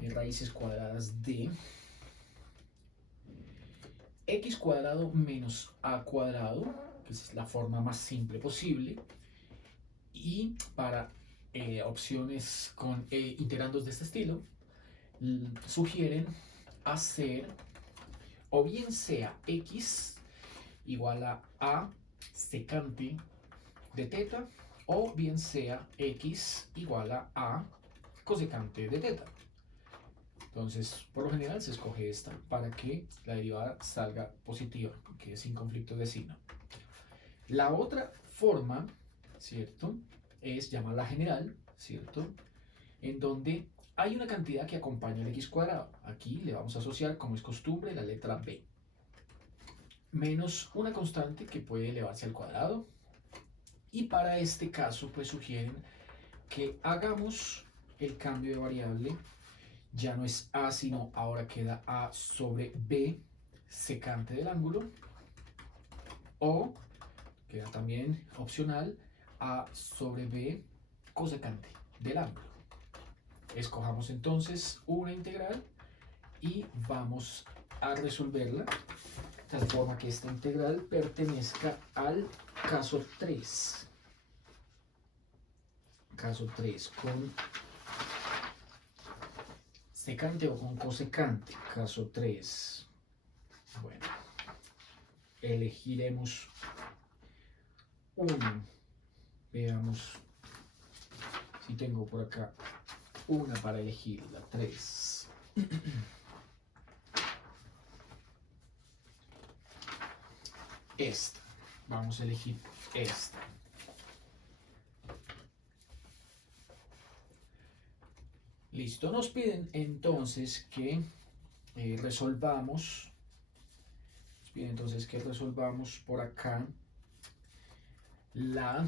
raíces cuadradas de x cuadrado menos a cuadrado, que es la forma más simple posible, y para opciones con integrandos de este estilo, sugieren hacer o bien sea x igual a secante de teta, o bien sea x igual a cosecante de teta. Entonces, por lo general se escoge esta para que la derivada salga positiva, que es sin conflicto de signo. La otra forma, ¿cierto?, es llamarla general, ¿cierto?, en donde hay una cantidad que acompaña al x cuadrado. Aquí le vamos a asociar, como es costumbre, la letra b, menos una constante que puede elevarse al cuadrado. Y para este caso, pues sugieren que hagamos el cambio de variable. Ya no es a, sino ahora queda a sobre b secante del ángulo, o queda también opcional a sobre b cosecante del ángulo. Escojamos entonces una integral y vamos a resolverla de tal forma que esta integral pertenezca al caso 3. Caso 3 con secante o con cosecante. Caso 3. Bueno, elegiremos uno. Veamos si tengo por acá una para elegir, la 3. Esta. Vamos a elegir esta. Listo, nos piden entonces que resolvamos. Nos piden entonces que resolvamos por acá la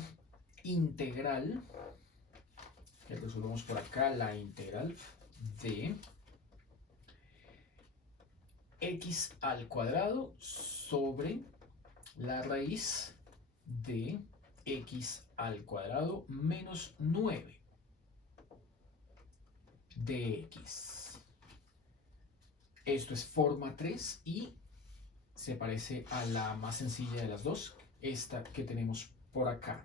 integral. Que resolvamos por acá la integral de x al cuadrado sobre la raíz de x al cuadrado menos 9 de x. Esto es forma 3 y se parece a la más sencilla de las dos, esta que tenemos por acá.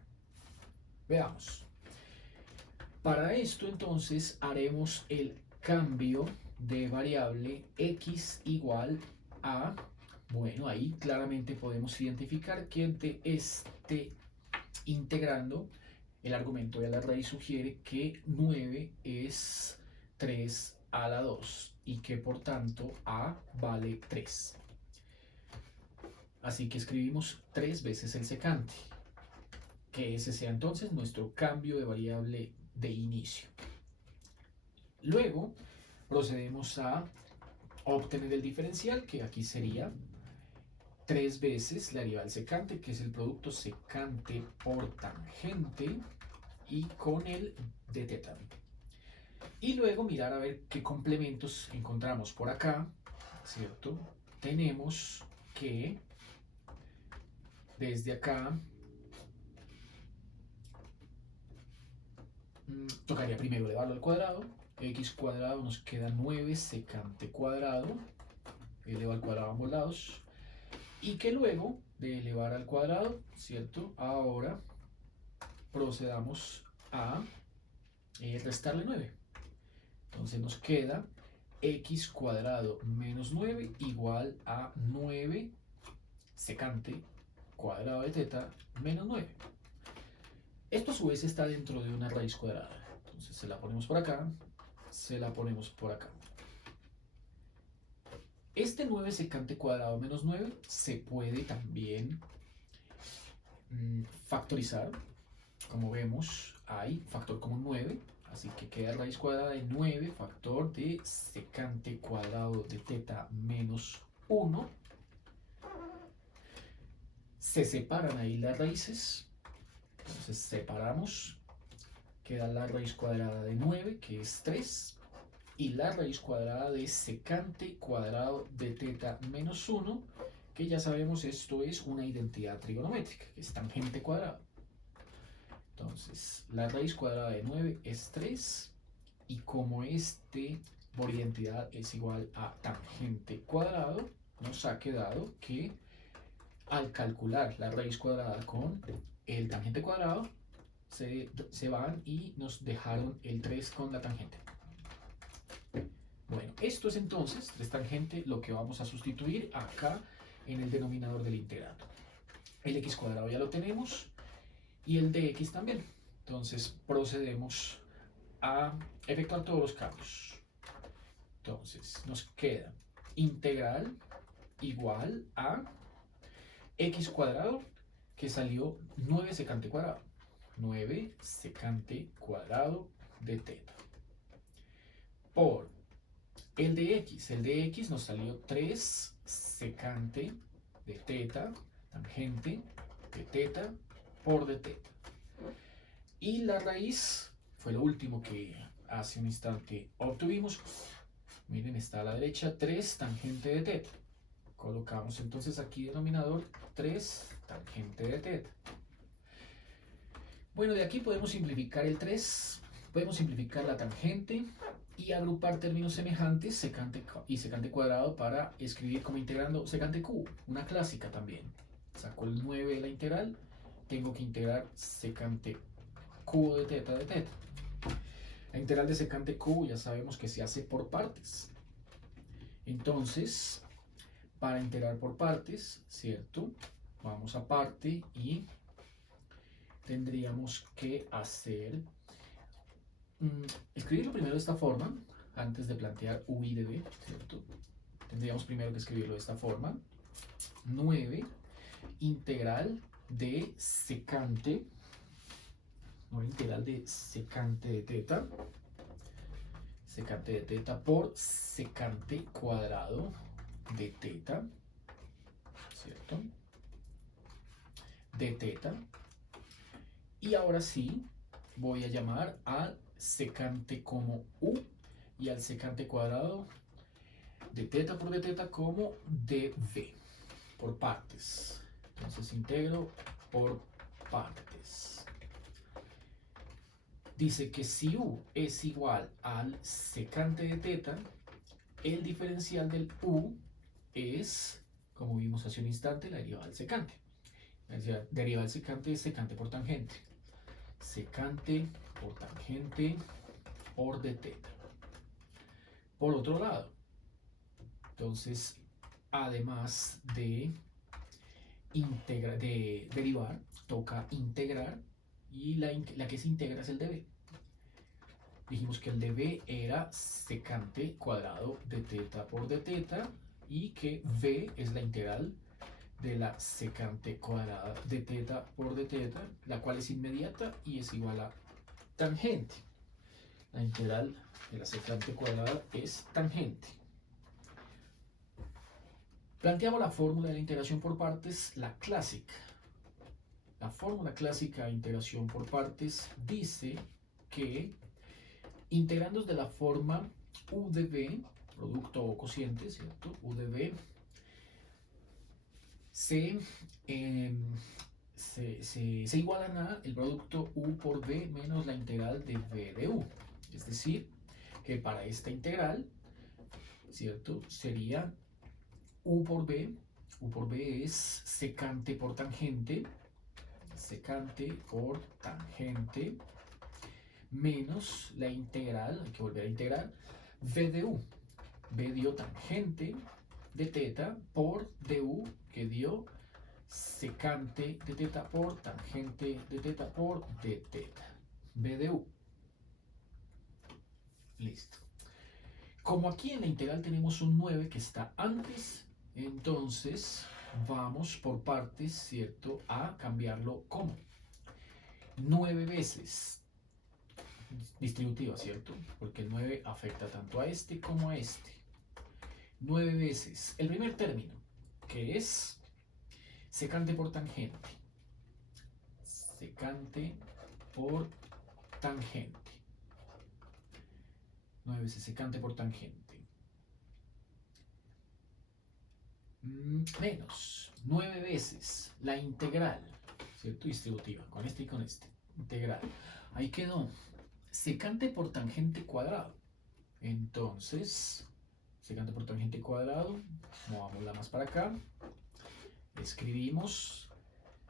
Veamos. Para esto entonces haremos el cambio de variable x igual a, bueno, ahí claramente podemos identificar que de este integrando el argumento de la raíz sugiere que 9 es 3 a la 2 y que por tanto a vale 3. Así que escribimos 3 veces el secante, que ese sea entonces nuestro cambio de variable de inicio. Luego procedemos a obtener el diferencial, que aquí sería 3 veces la derivada del secante, que es el producto secante por tangente y con el de teta. Y luego mirar a ver qué complementos encontramos por acá, ¿cierto? Tenemos que desde acá tocaría primero elevarlo al cuadrado. X cuadrado nos queda 9 secante cuadrado, eleva al cuadrado a ambos lados, y que luego de elevar al cuadrado, ¿cierto?, ahora procedamos a restarle 9. Entonces nos queda x cuadrado menos 9 igual a 9 secante cuadrado de teta menos 9. Esto a su vez está dentro de una raíz cuadrada. Entonces se la ponemos por acá, se la ponemos por acá. Este 9 secante cuadrado menos 9 se puede también factorizar. Como vemos, hay factor común 9, así que queda raíz cuadrada de 9 factor de secante cuadrado de teta menos 1. Se separan ahí las raíces, entonces separamos, queda la raíz cuadrada de 9, que es 3, y la raíz cuadrada de secante cuadrado de teta menos 1, que ya sabemos esto es una identidad trigonométrica, que es tangente cuadrado. Entonces, la raíz cuadrada de 9 es 3, y como este por identidad es igual a tangente cuadrado, nos ha quedado que al calcular la raíz cuadrada con el tangente cuadrado, se van y nos dejaron el 3 con la tangente. Bueno, esto es entonces 3 tangente lo que vamos a sustituir acá en el denominador del integrando. El x cuadrado ya lo tenemos y el dx también. Entonces procedemos a efectuar todos los cambios. Entonces nos queda integral igual a x cuadrado, que salió 9 secante cuadrado. 9 secante cuadrado de teta. Por el dx nos salió 3 secante de teta, tangente de teta por de teta. Y la raíz fue lo último que hace un instante obtuvimos. Miren, está a la derecha 3 tangente de teta. Colocamos entonces aquí denominador 3 tangente de teta. Bueno, de aquí podemos simplificar el 3, podemos simplificar la tangente y agrupar términos semejantes, secante y secante cuadrado, para escribir como integrando secante q, una clásica también. Saco el 9 de la integral, tengo que integrar secante q de teta. La integral de secante q ya sabemos que se hace por partes. Entonces, para integrar por partes, ¿cierto? Vamos a parte y tendríamos que escribirlo primero de esta forma, antes de plantear u y de b, ¿cierto? Tendríamos primero que escribirlo de esta forma. 9 integral de secante, de teta por secante cuadrado de teta, ¿cierto? De teta. Y ahora sí, voy a llamar al secante como u y al secante cuadrado de teta por de teta como dv, por partes. Entonces integro por partes. Dice que si u es igual al secante de teta, el diferencial del u es, como vimos hace un instante, la derivada del secante. La derivada del secante es secante por tangente. Secante por tangente por de teta. Por otro lado, entonces, además de derivar, toca integrar, y la que se integra es el dv. Dijimos que el dv era secante cuadrado de teta por de teta, y que v es la integral de la secante cuadrada de teta por de teta, la cual es inmediata y es igual a tangente. La integral de la secante cuadrada es tangente. Planteamos la fórmula de la integración por partes, la clásica. La fórmula clásica de integración por partes dice que integrando de la forma u de v, producto o cociente, ¿cierto? U de v se igualan a el producto u por v menos la integral de v de u. Es decir, que para esta integral, ¿cierto? Sería u por v es secante por tangente, secante por tangente menos la integral, hay que volver a integrar, v de u. V dio tangente de teta por du, que dio secante de teta por tangente de teta por d teta. V de u. Listo. Como aquí en la integral tenemos un 9 que está antes, entonces vamos por partes, ¿cierto? A cambiarlo como 9 veces distributiva, ¿cierto? Porque el 9 afecta tanto a este como a este. 9 veces el primer término, que es secante por tangente. Secante por tangente. 9 veces secante por tangente. Menos 9 veces la integral, ¿cierto? Distributiva, con este y con este. Integral. Ahí quedó secante por tangente cuadrado. Entonces, secante por tangente cuadrado, movámosla más para acá. Escribimos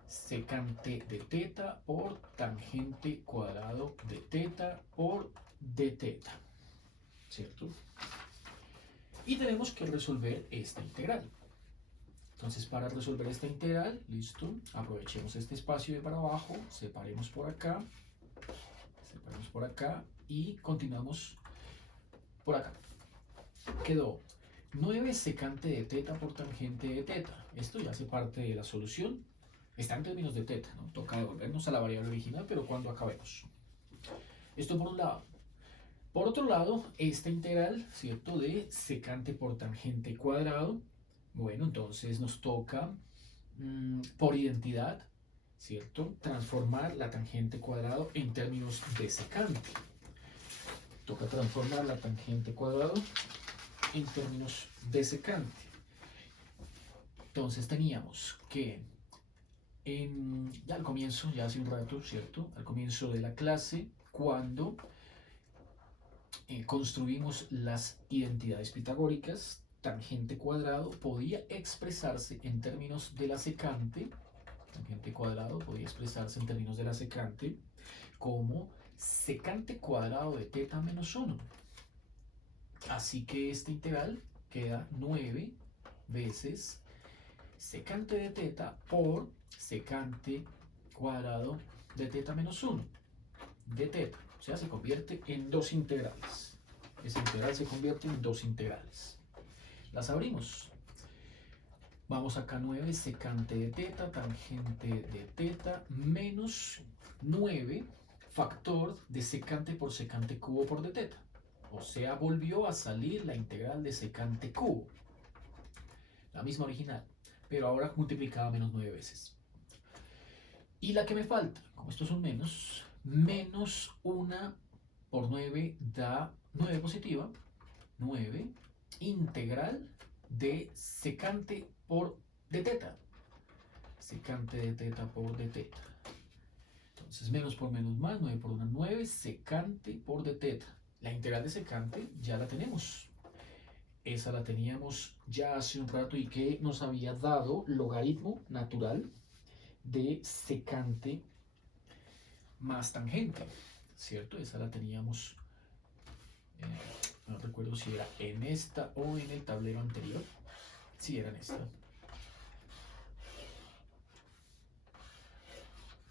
secante de teta por tangente cuadrado de teta por d teta, ¿cierto? Y tenemos que resolver esta integral. Entonces, para resolver esta integral, listo, aprovechemos este espacio de para abajo, separemos por acá y continuamos por acá. Quedó 9 secante de teta por tangente de teta. Esto ya hace parte de la solución. Está en términos de teta, ¿no? Toca devolvernos a la variable original, pero cuando acabemos. Esto por un lado. Por otro lado, esta integral, ¿cierto? De secante por tangente cuadrado. Bueno, entonces nos toca, por identidad, ¿cierto? Transformar la tangente cuadrado en términos de secante. Toca transformar la tangente cuadrado en términos de secante. Entonces teníamos que ya al comienzo, ya hace un rato, ¿cierto? Al comienzo de la clase, cuando construimos las identidades pitagóricas, tangente cuadrado podía expresarse en términos de la secante, tangente cuadrado podía expresarse en términos de la secante como secante cuadrado de teta menos 1. Así que esta integral queda 9 veces secante de teta por secante cuadrado de teta menos 1 de teta. O sea, se convierte en dos integrales. Esa integral se convierte en dos integrales. Las abrimos. Vamos acá 9 secante de teta, tangente de teta, menos 9 factor de secante por secante cubo por de teta. O sea, volvió a salir la integral de secante cubo. La misma original, pero ahora multiplicada menos 9 veces. Y la que me falta, como estos son menos 1 por 9 da 9 positiva, 9 integral de secante por de teta. Secante de teta por de teta. Entonces menos por menos más, 9 por 1, 9, secante por de teta. La integral de secante ya la tenemos. Esa la teníamos ya hace un rato y que nos había dado logaritmo natural de secante más tangente, ¿cierto? Esa la teníamos, no recuerdo si era en esta o en el tablero anterior. Sí, era en esta.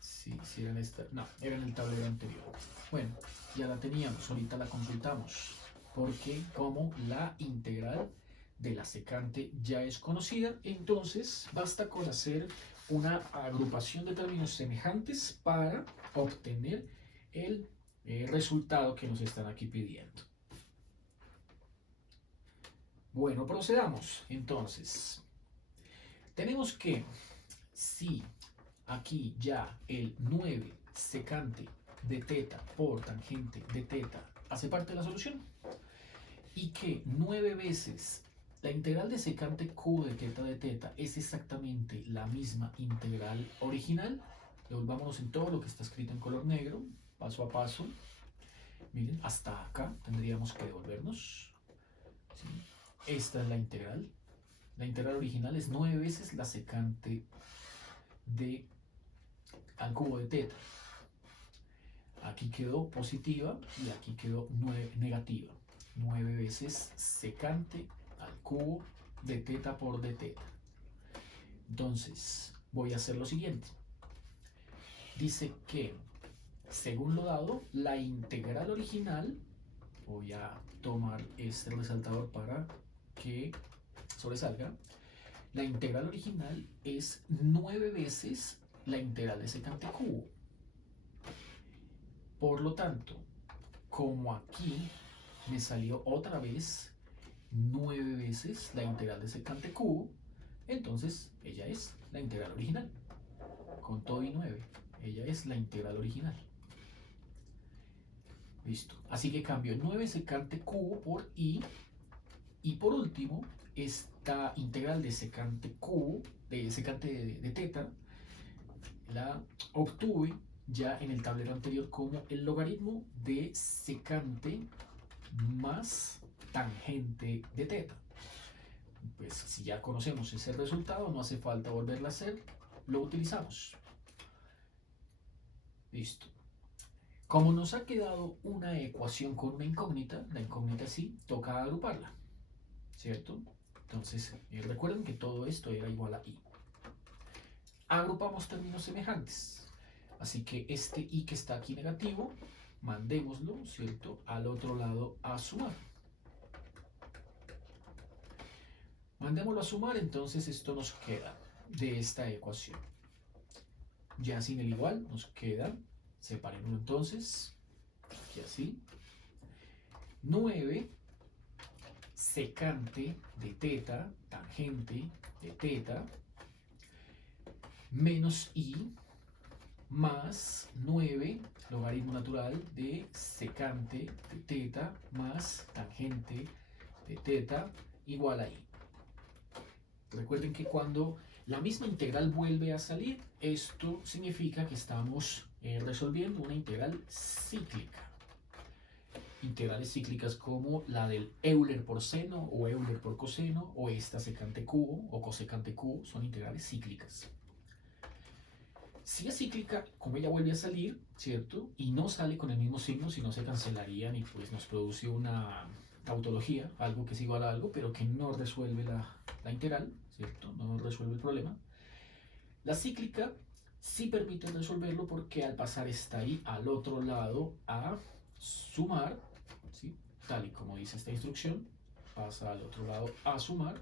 Sí, era en esta. No, era en el tablero anterior. Bueno, ya la teníamos, ahorita la consultamos, porque como la integral de la secante ya es conocida, entonces basta con hacer una agrupación de términos semejantes para obtener el resultado que nos están aquí pidiendo. Bueno, procedamos. Entonces, tenemos que, si aquí ya el 9 secante de teta por tangente de teta hace parte de la solución, y que 9 veces la integral de secante cubo de teta es exactamente la misma integral original. Devolvámonos en todo lo que está escrito en color negro, paso a paso. Miren, hasta acá tendríamos que devolvernos. ¿Sí? Esta es la integral. La integral original es 9 veces la secante de al cubo de teta. Aquí quedó positiva y aquí quedó negativa. 9 veces secante al cubo de teta por de teta. Entonces, voy a hacer lo siguiente. Dice que, según lo dado, la integral original, voy a tomar este resaltador para que sobresalga, la integral original es 9 veces la integral de secante cubo. Por lo tanto, como aquí me salió otra vez 9 veces la integral de secante cubo, entonces ella es la integral original. Con todo y 9, ella es la integral original. Listo. Así que cambio 9 secante cubo por i. Y por último, esta integral de secante cubo, de secante de teta, la obtuve ya en el tablero anterior como el logaritmo de secante más tangente de teta. Pues si ya conocemos ese resultado, no hace falta volverlo a hacer, lo utilizamos. Listo. Como nos ha quedado una ecuación con una incógnita, la incógnita sí, toca agruparla, ¿cierto? Entonces, recuerden que todo esto era igual a i. Agrupamos términos semejantes. Así que este i que está aquí negativo, mandémoslo, ¿cierto?, al otro lado a sumar. Mandémoslo a sumar, entonces esto nos queda de esta ecuación. Ya sin el igual nos queda, separémoslo entonces, aquí así, 9 secante de teta, tangente de teta, menos i, más 9 logaritmo natural de secante de teta más tangente de teta igual a i. Recuerden que cuando la misma integral vuelve a salir, esto significa que estamos resolviendo una integral cíclica. Integrales cíclicas como la del Euler por seno o Euler por coseno o esta secante cubo o cosecante cubo son integrales cíclicas. Si es cíclica, como ella vuelve a salir, ¿cierto? Y no sale con el mismo signo, si no se cancelarían y pues nos produce una tautología, algo que es igual a algo, pero que no resuelve la integral, ¿cierto? No resuelve el problema. La cíclica sí permite resolverlo porque al pasar esta i al otro lado a sumar, ¿sí?, tal y como dice esta instrucción, pasa al otro lado a sumar,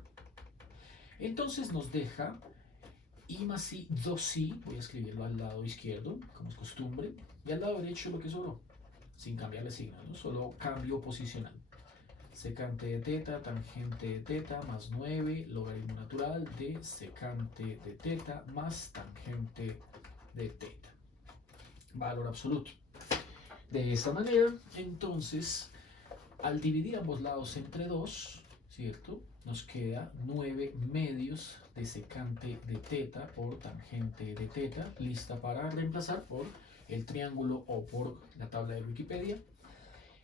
entonces nos deja i más i, 2i, voy a escribirlo al lado izquierdo, como es costumbre, y al lado derecho lo que sobró, sin cambiar el signo, ¿no? Solo cambio posicional. Secante de teta, tangente de teta, más 9, logaritmo natural de secante de teta, más tangente de teta. Valor absoluto. De esa manera, entonces, al dividir ambos lados entre 2, ¿cierto?, nos queda 9 medios de secante de teta por tangente de teta, lista para reemplazar por el triángulo o por la tabla de Wikipedia.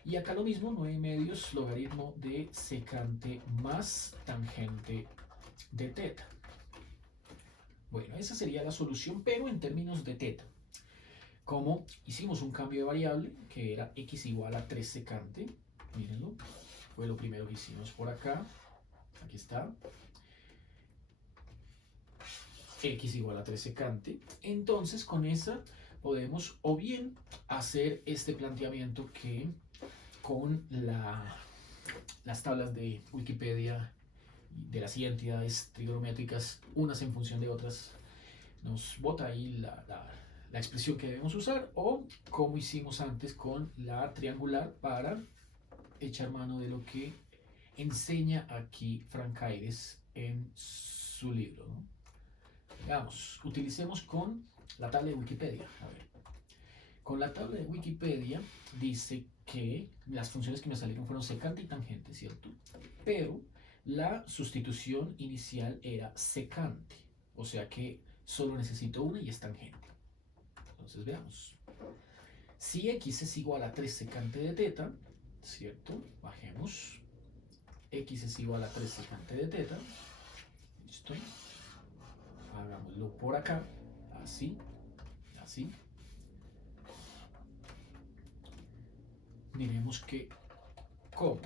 Y acá lo mismo, 9 medios logaritmo de secante más tangente de teta. Bueno, esa sería la solución, pero en términos de teta. Como hicimos un cambio de variable, que era x igual a 3 secante, mírenlo, fue lo primero que hicimos por acá. Aquí está. X igual a 3 secante. Entonces, con esa podemos o bien hacer este planteamiento que con las tablas de Wikipedia de las identidades trigonométricas, unas en función de otras, nos bota ahí la expresión que debemos usar, o como hicimos antes con la triangular para echar mano de lo que enseña aquí Francaires en su libro, ¿no? Veamos, utilicemos con la tabla de Wikipedia. A ver, con la tabla de Wikipedia dice que las funciones que me salieron fueron secante y tangente, ¿cierto? Pero la sustitución inicial era secante, o sea que solo necesito una y es tangente. Entonces veamos. Si x es igual a 3 secante de teta, ¿cierto? Bajemos. X es igual a 3 secante de teta. Listo. Hagámoslo por acá, así, ¿sí? Diremos que como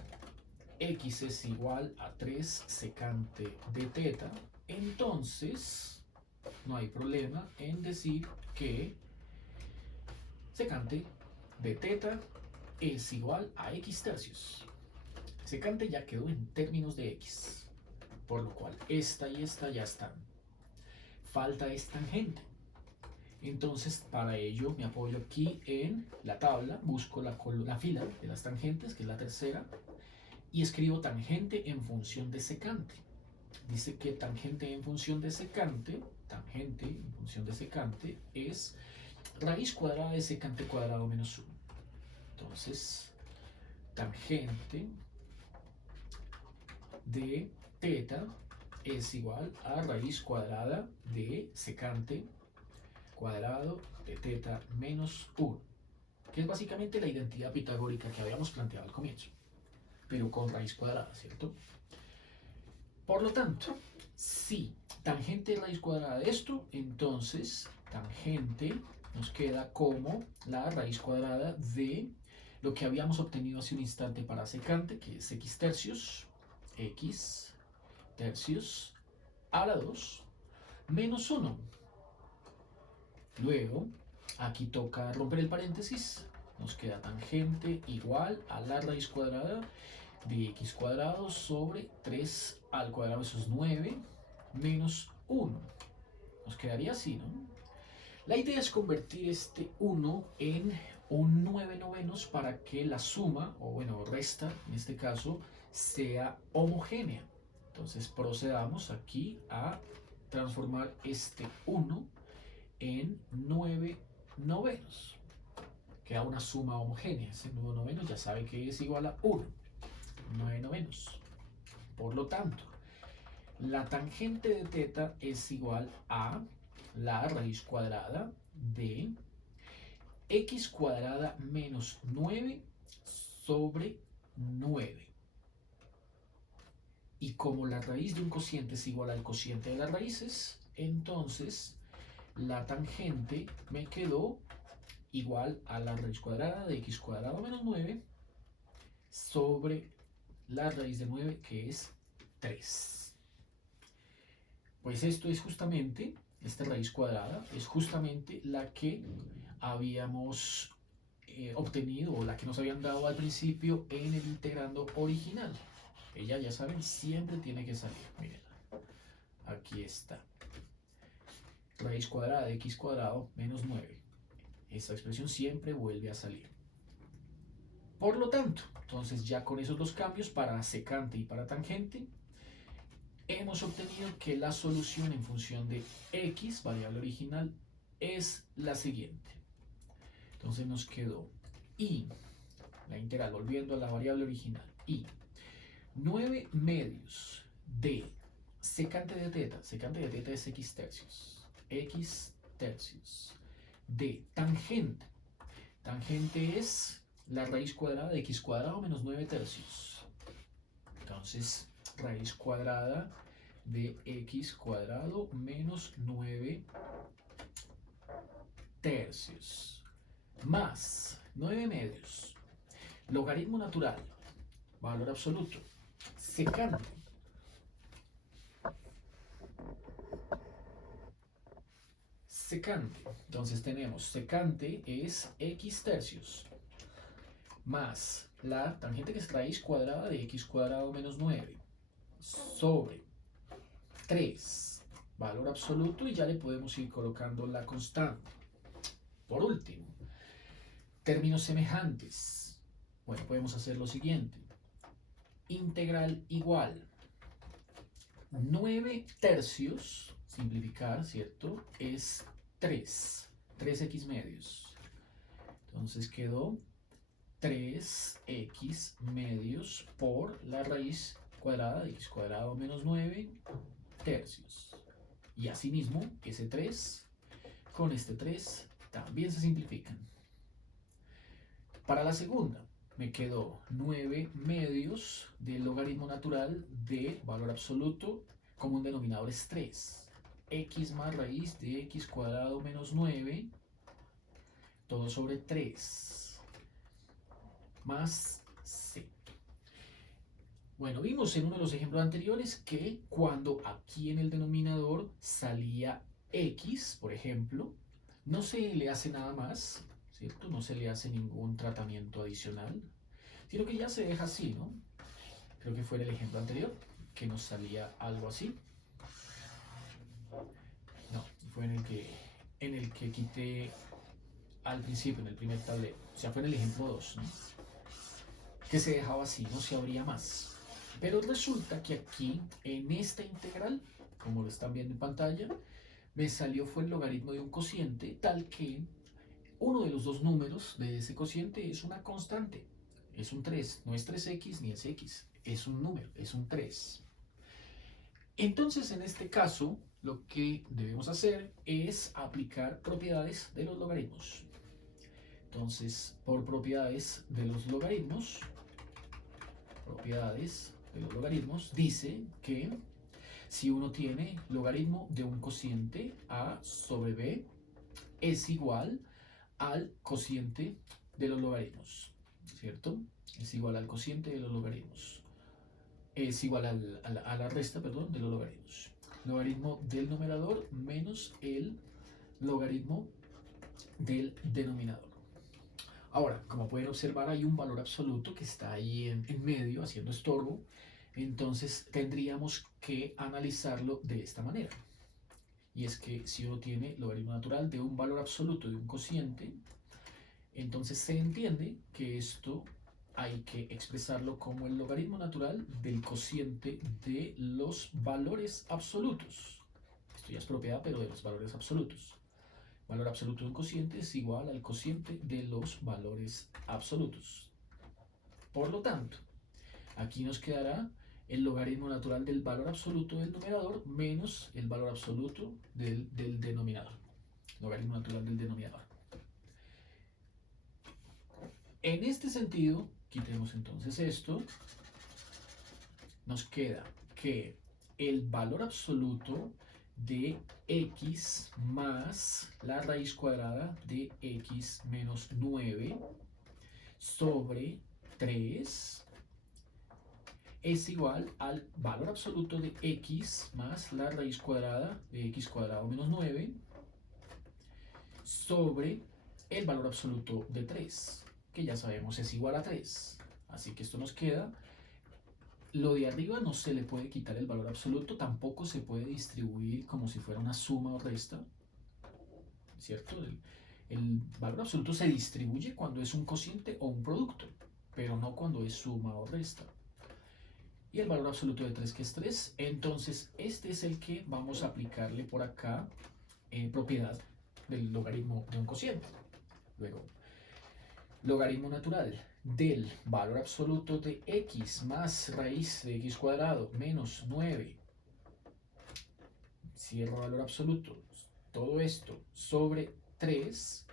x es igual a 3 secante de teta, entonces no hay problema en decir que secante de teta es igual a x tercios. Secante ya quedó en términos de x, por lo cual esta y esta ya están. Falta es tangente. Entonces, para ello me apoyo aquí en la tabla, busco la fila de las tangentes, que es la tercera, y escribo tangente en función de secante. Dice que tangente en función de secante es raíz cuadrada de secante cuadrado menos 1. Entonces, tangente de teta es igual a raíz cuadrada de secante cuadrado de teta menos 1, que es básicamente la identidad pitagórica que habíamos planteado al comienzo, pero con raíz cuadrada, ¿cierto? Por lo tanto, si tangente es raíz cuadrada de esto, entonces tangente nos queda como la raíz cuadrada de lo que habíamos obtenido hace un instante para secante, que es x tercios a la 2 menos 1. Luego, aquí toca romper el paréntesis, nos queda tangente igual a la raíz cuadrada de x cuadrado sobre 3 al cuadrado, eso es 9, menos 1. Nos quedaría así, ¿no? La idea es convertir este 1 en un 9 novenos para que la suma, o bueno, resta, en este caso, sea homogénea. Entonces procedamos aquí a transformar este 1 en 9 novenos. Queda una suma homogénea. Ese 9 novenos ya sabe que es igual a 1. 9 novenos. Por lo tanto, la tangente de teta es igual a la raíz cuadrada de x cuadrada menos 9 sobre 9. Y como la raíz de un cociente es igual al cociente de las raíces, entonces la tangente me quedó igual a la raíz cuadrada de x cuadrado menos 9 sobre la raíz de 9, que es 3. Pues esto es justamente, esta raíz cuadrada es justamente la que habíamos obtenido, o la que nos habían dado al principio en el integrando original. Ella, ya saben, siempre tiene que salir. Miren, aquí está. Raíz cuadrada de x cuadrado menos 9. Esta expresión siempre vuelve a salir. Por lo tanto, entonces ya con esos dos cambios para secante y para tangente, hemos obtenido que la solución en función de x, variable original, es la siguiente. Entonces nos quedó y, la integral, volviendo a la variable original, y 9 medios de secante de teta es x tercios, de tangente es la raíz cuadrada de x cuadrado menos 9 tercios. Entonces, raíz cuadrada de x cuadrado menos 9 tercios más 9 medios, logaritmo natural, valor absoluto, secante entonces tenemos secante es x tercios más la tangente, que es raíz cuadrada de x cuadrado menos 9 sobre 3, valor absoluto, y ya le podemos ir colocando la constante. Por último, términos semejantes. Bueno, podemos hacer lo siguiente. Integral igual 9 tercios, simplificar, ¿cierto? Es 3x medios. Entonces quedó 3x medios por la raíz cuadrada de x cuadrado menos 9 tercios. Y asimismo, ese 3 con este 3 también se simplifican. Para la segunda, me quedó 9 medios del logaritmo natural de valor absoluto, común denominador es 3. X más raíz de x cuadrado menos 9 todo sobre 3 más c. Bueno, vimos en uno de los ejemplos anteriores que cuando aquí en el denominador salía x, por ejemplo, no se le hace nada más, ¿cierto? No se le hace ningún tratamiento adicional, sino que ya se deja así, ¿no? Creo que fue en el ejemplo anterior que nos salía algo así. No, fue en el que quité al principio, en el primer tablero. O sea, fue en el ejemplo 2, ¿no? Que se dejaba así, no se abría más. Pero resulta que aquí, en esta integral, como lo están viendo en pantalla, me salió fue el logaritmo de un cociente, tal que uno de los dos números de ese cociente es una constante. Es un 3, no es 3x ni es x, es un número, es un 3. Entonces, en este caso, lo que debemos hacer es aplicar propiedades de los logaritmos. Entonces, por propiedades de los logaritmos, dice que si uno tiene logaritmo de un cociente a sobre b es igual al cociente de los logaritmos, ¿cierto? Es igual al cociente de los logaritmos. Es igual a la resta, perdón, de los logaritmos. Logaritmo del numerador menos el logaritmo del denominador. Ahora, como pueden observar, hay un valor absoluto que está ahí en medio, haciendo estorbo. Entonces, tendríamos que analizarlo de esta manera. Y es que si uno tiene logaritmo natural de un valor absoluto de un cociente, entonces se entiende que esto hay que expresarlo como el logaritmo natural del cociente de los valores absolutos. Esto ya es propiedad, pero de los valores absolutos. Valor absoluto de un cociente es igual al cociente de los valores absolutos. Por lo tanto, aquí nos quedará el logaritmo natural del valor absoluto del numerador menos el valor absoluto del denominador. Logaritmo natural del denominador. En este sentido, quitemos entonces esto. Nos queda que el valor absoluto de x más la raíz cuadrada de x menos 9 sobre 3 es igual al valor absoluto de x más la raíz cuadrada de x cuadrado menos 9 sobre el valor absoluto de 3, que ya sabemos es igual a 3. Así que esto nos queda. Lo de arriba no se le puede quitar el valor absoluto, tampoco se puede distribuir como si fuera una suma o resta, ¿cierto? El valor absoluto se distribuye cuando es un cociente o un producto, pero no cuando es suma o resta. Y el valor absoluto de 3, que es 3, entonces este es el que vamos a aplicarle por acá en propiedad del logaritmo de un cociente. Luego, logaritmo natural del valor absoluto de x más raíz de x cuadrado menos 9, cierro valor absoluto, todo esto sobre 3,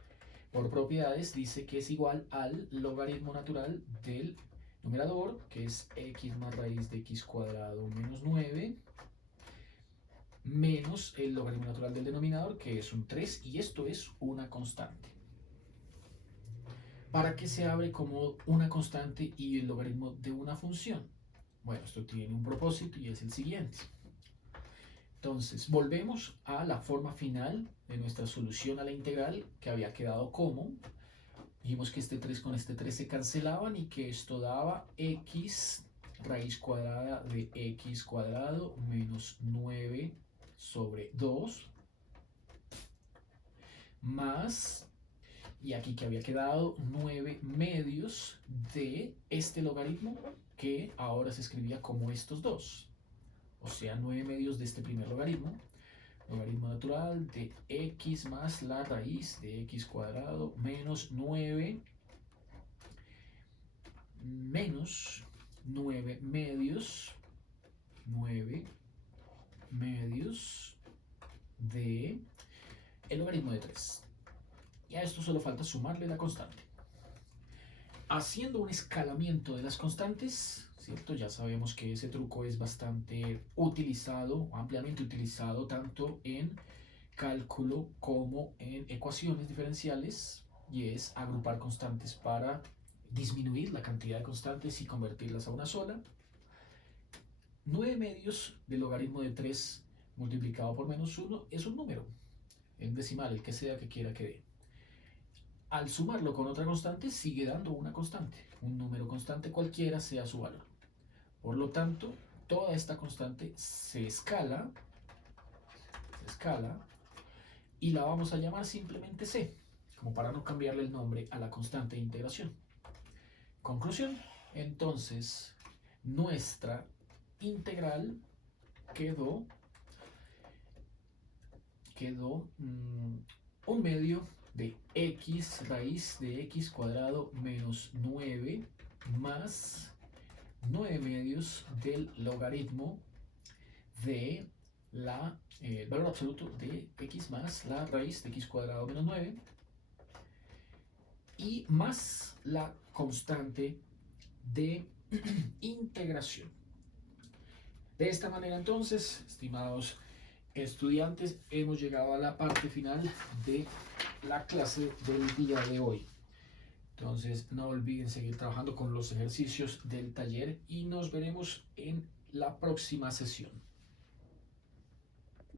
por propiedades dice que es igual al logaritmo natural del numerador, que es x más raíz de x cuadrado menos 9, menos el logaritmo natural del denominador, que es un 3, y esto es una constante. ¿Para qué se abre como una constante y el logaritmo de una función? Bueno, esto tiene un propósito y es el siguiente. Entonces, volvemos a la forma final de nuestra solución a la integral, que había quedado como. Dijimos que este 3 con este 3 se cancelaban y que esto daba x raíz cuadrada de x cuadrado menos 9 sobre 2 más, y aquí que había quedado 9 medios de este logaritmo que ahora se escribía como estos dos. O sea, 9 medios de este primer logaritmo. Logaritmo natural de x más la raíz de x cuadrado menos 9 menos 9 medios de el logaritmo de 3. Y a esto solo falta sumarle la constante. Haciendo un escalamiento de las constantes, ¿cierto? Ya sabemos que ese truco es bastante utilizado, ampliamente utilizado, tanto en cálculo como en ecuaciones diferenciales. y es agrupar constantes para disminuir la cantidad de constantes y convertirlas a una sola. 9 medios del logaritmo de 3 multiplicado por menos 1 es un número, en decimal, el que sea que quiera que dé. Al sumarlo con otra constante sigue dando una constante, un número constante cualquiera sea su valor. Por lo tanto, toda esta constante se escala y la vamos a llamar simplemente c, como para no cambiarle el nombre a la constante de integración. Conclusión, entonces nuestra integral quedó 1 medio de x raíz de x cuadrado menos 9 más 9 medios del logaritmo de el valor absoluto de x más la raíz de x cuadrado menos 9 y más la constante de integración. De esta manera entonces, estimados estudiantes, hemos llegado a la parte final de la clase del día de hoy. Entonces no olviden seguir trabajando con los ejercicios del taller y nos veremos en la próxima sesión.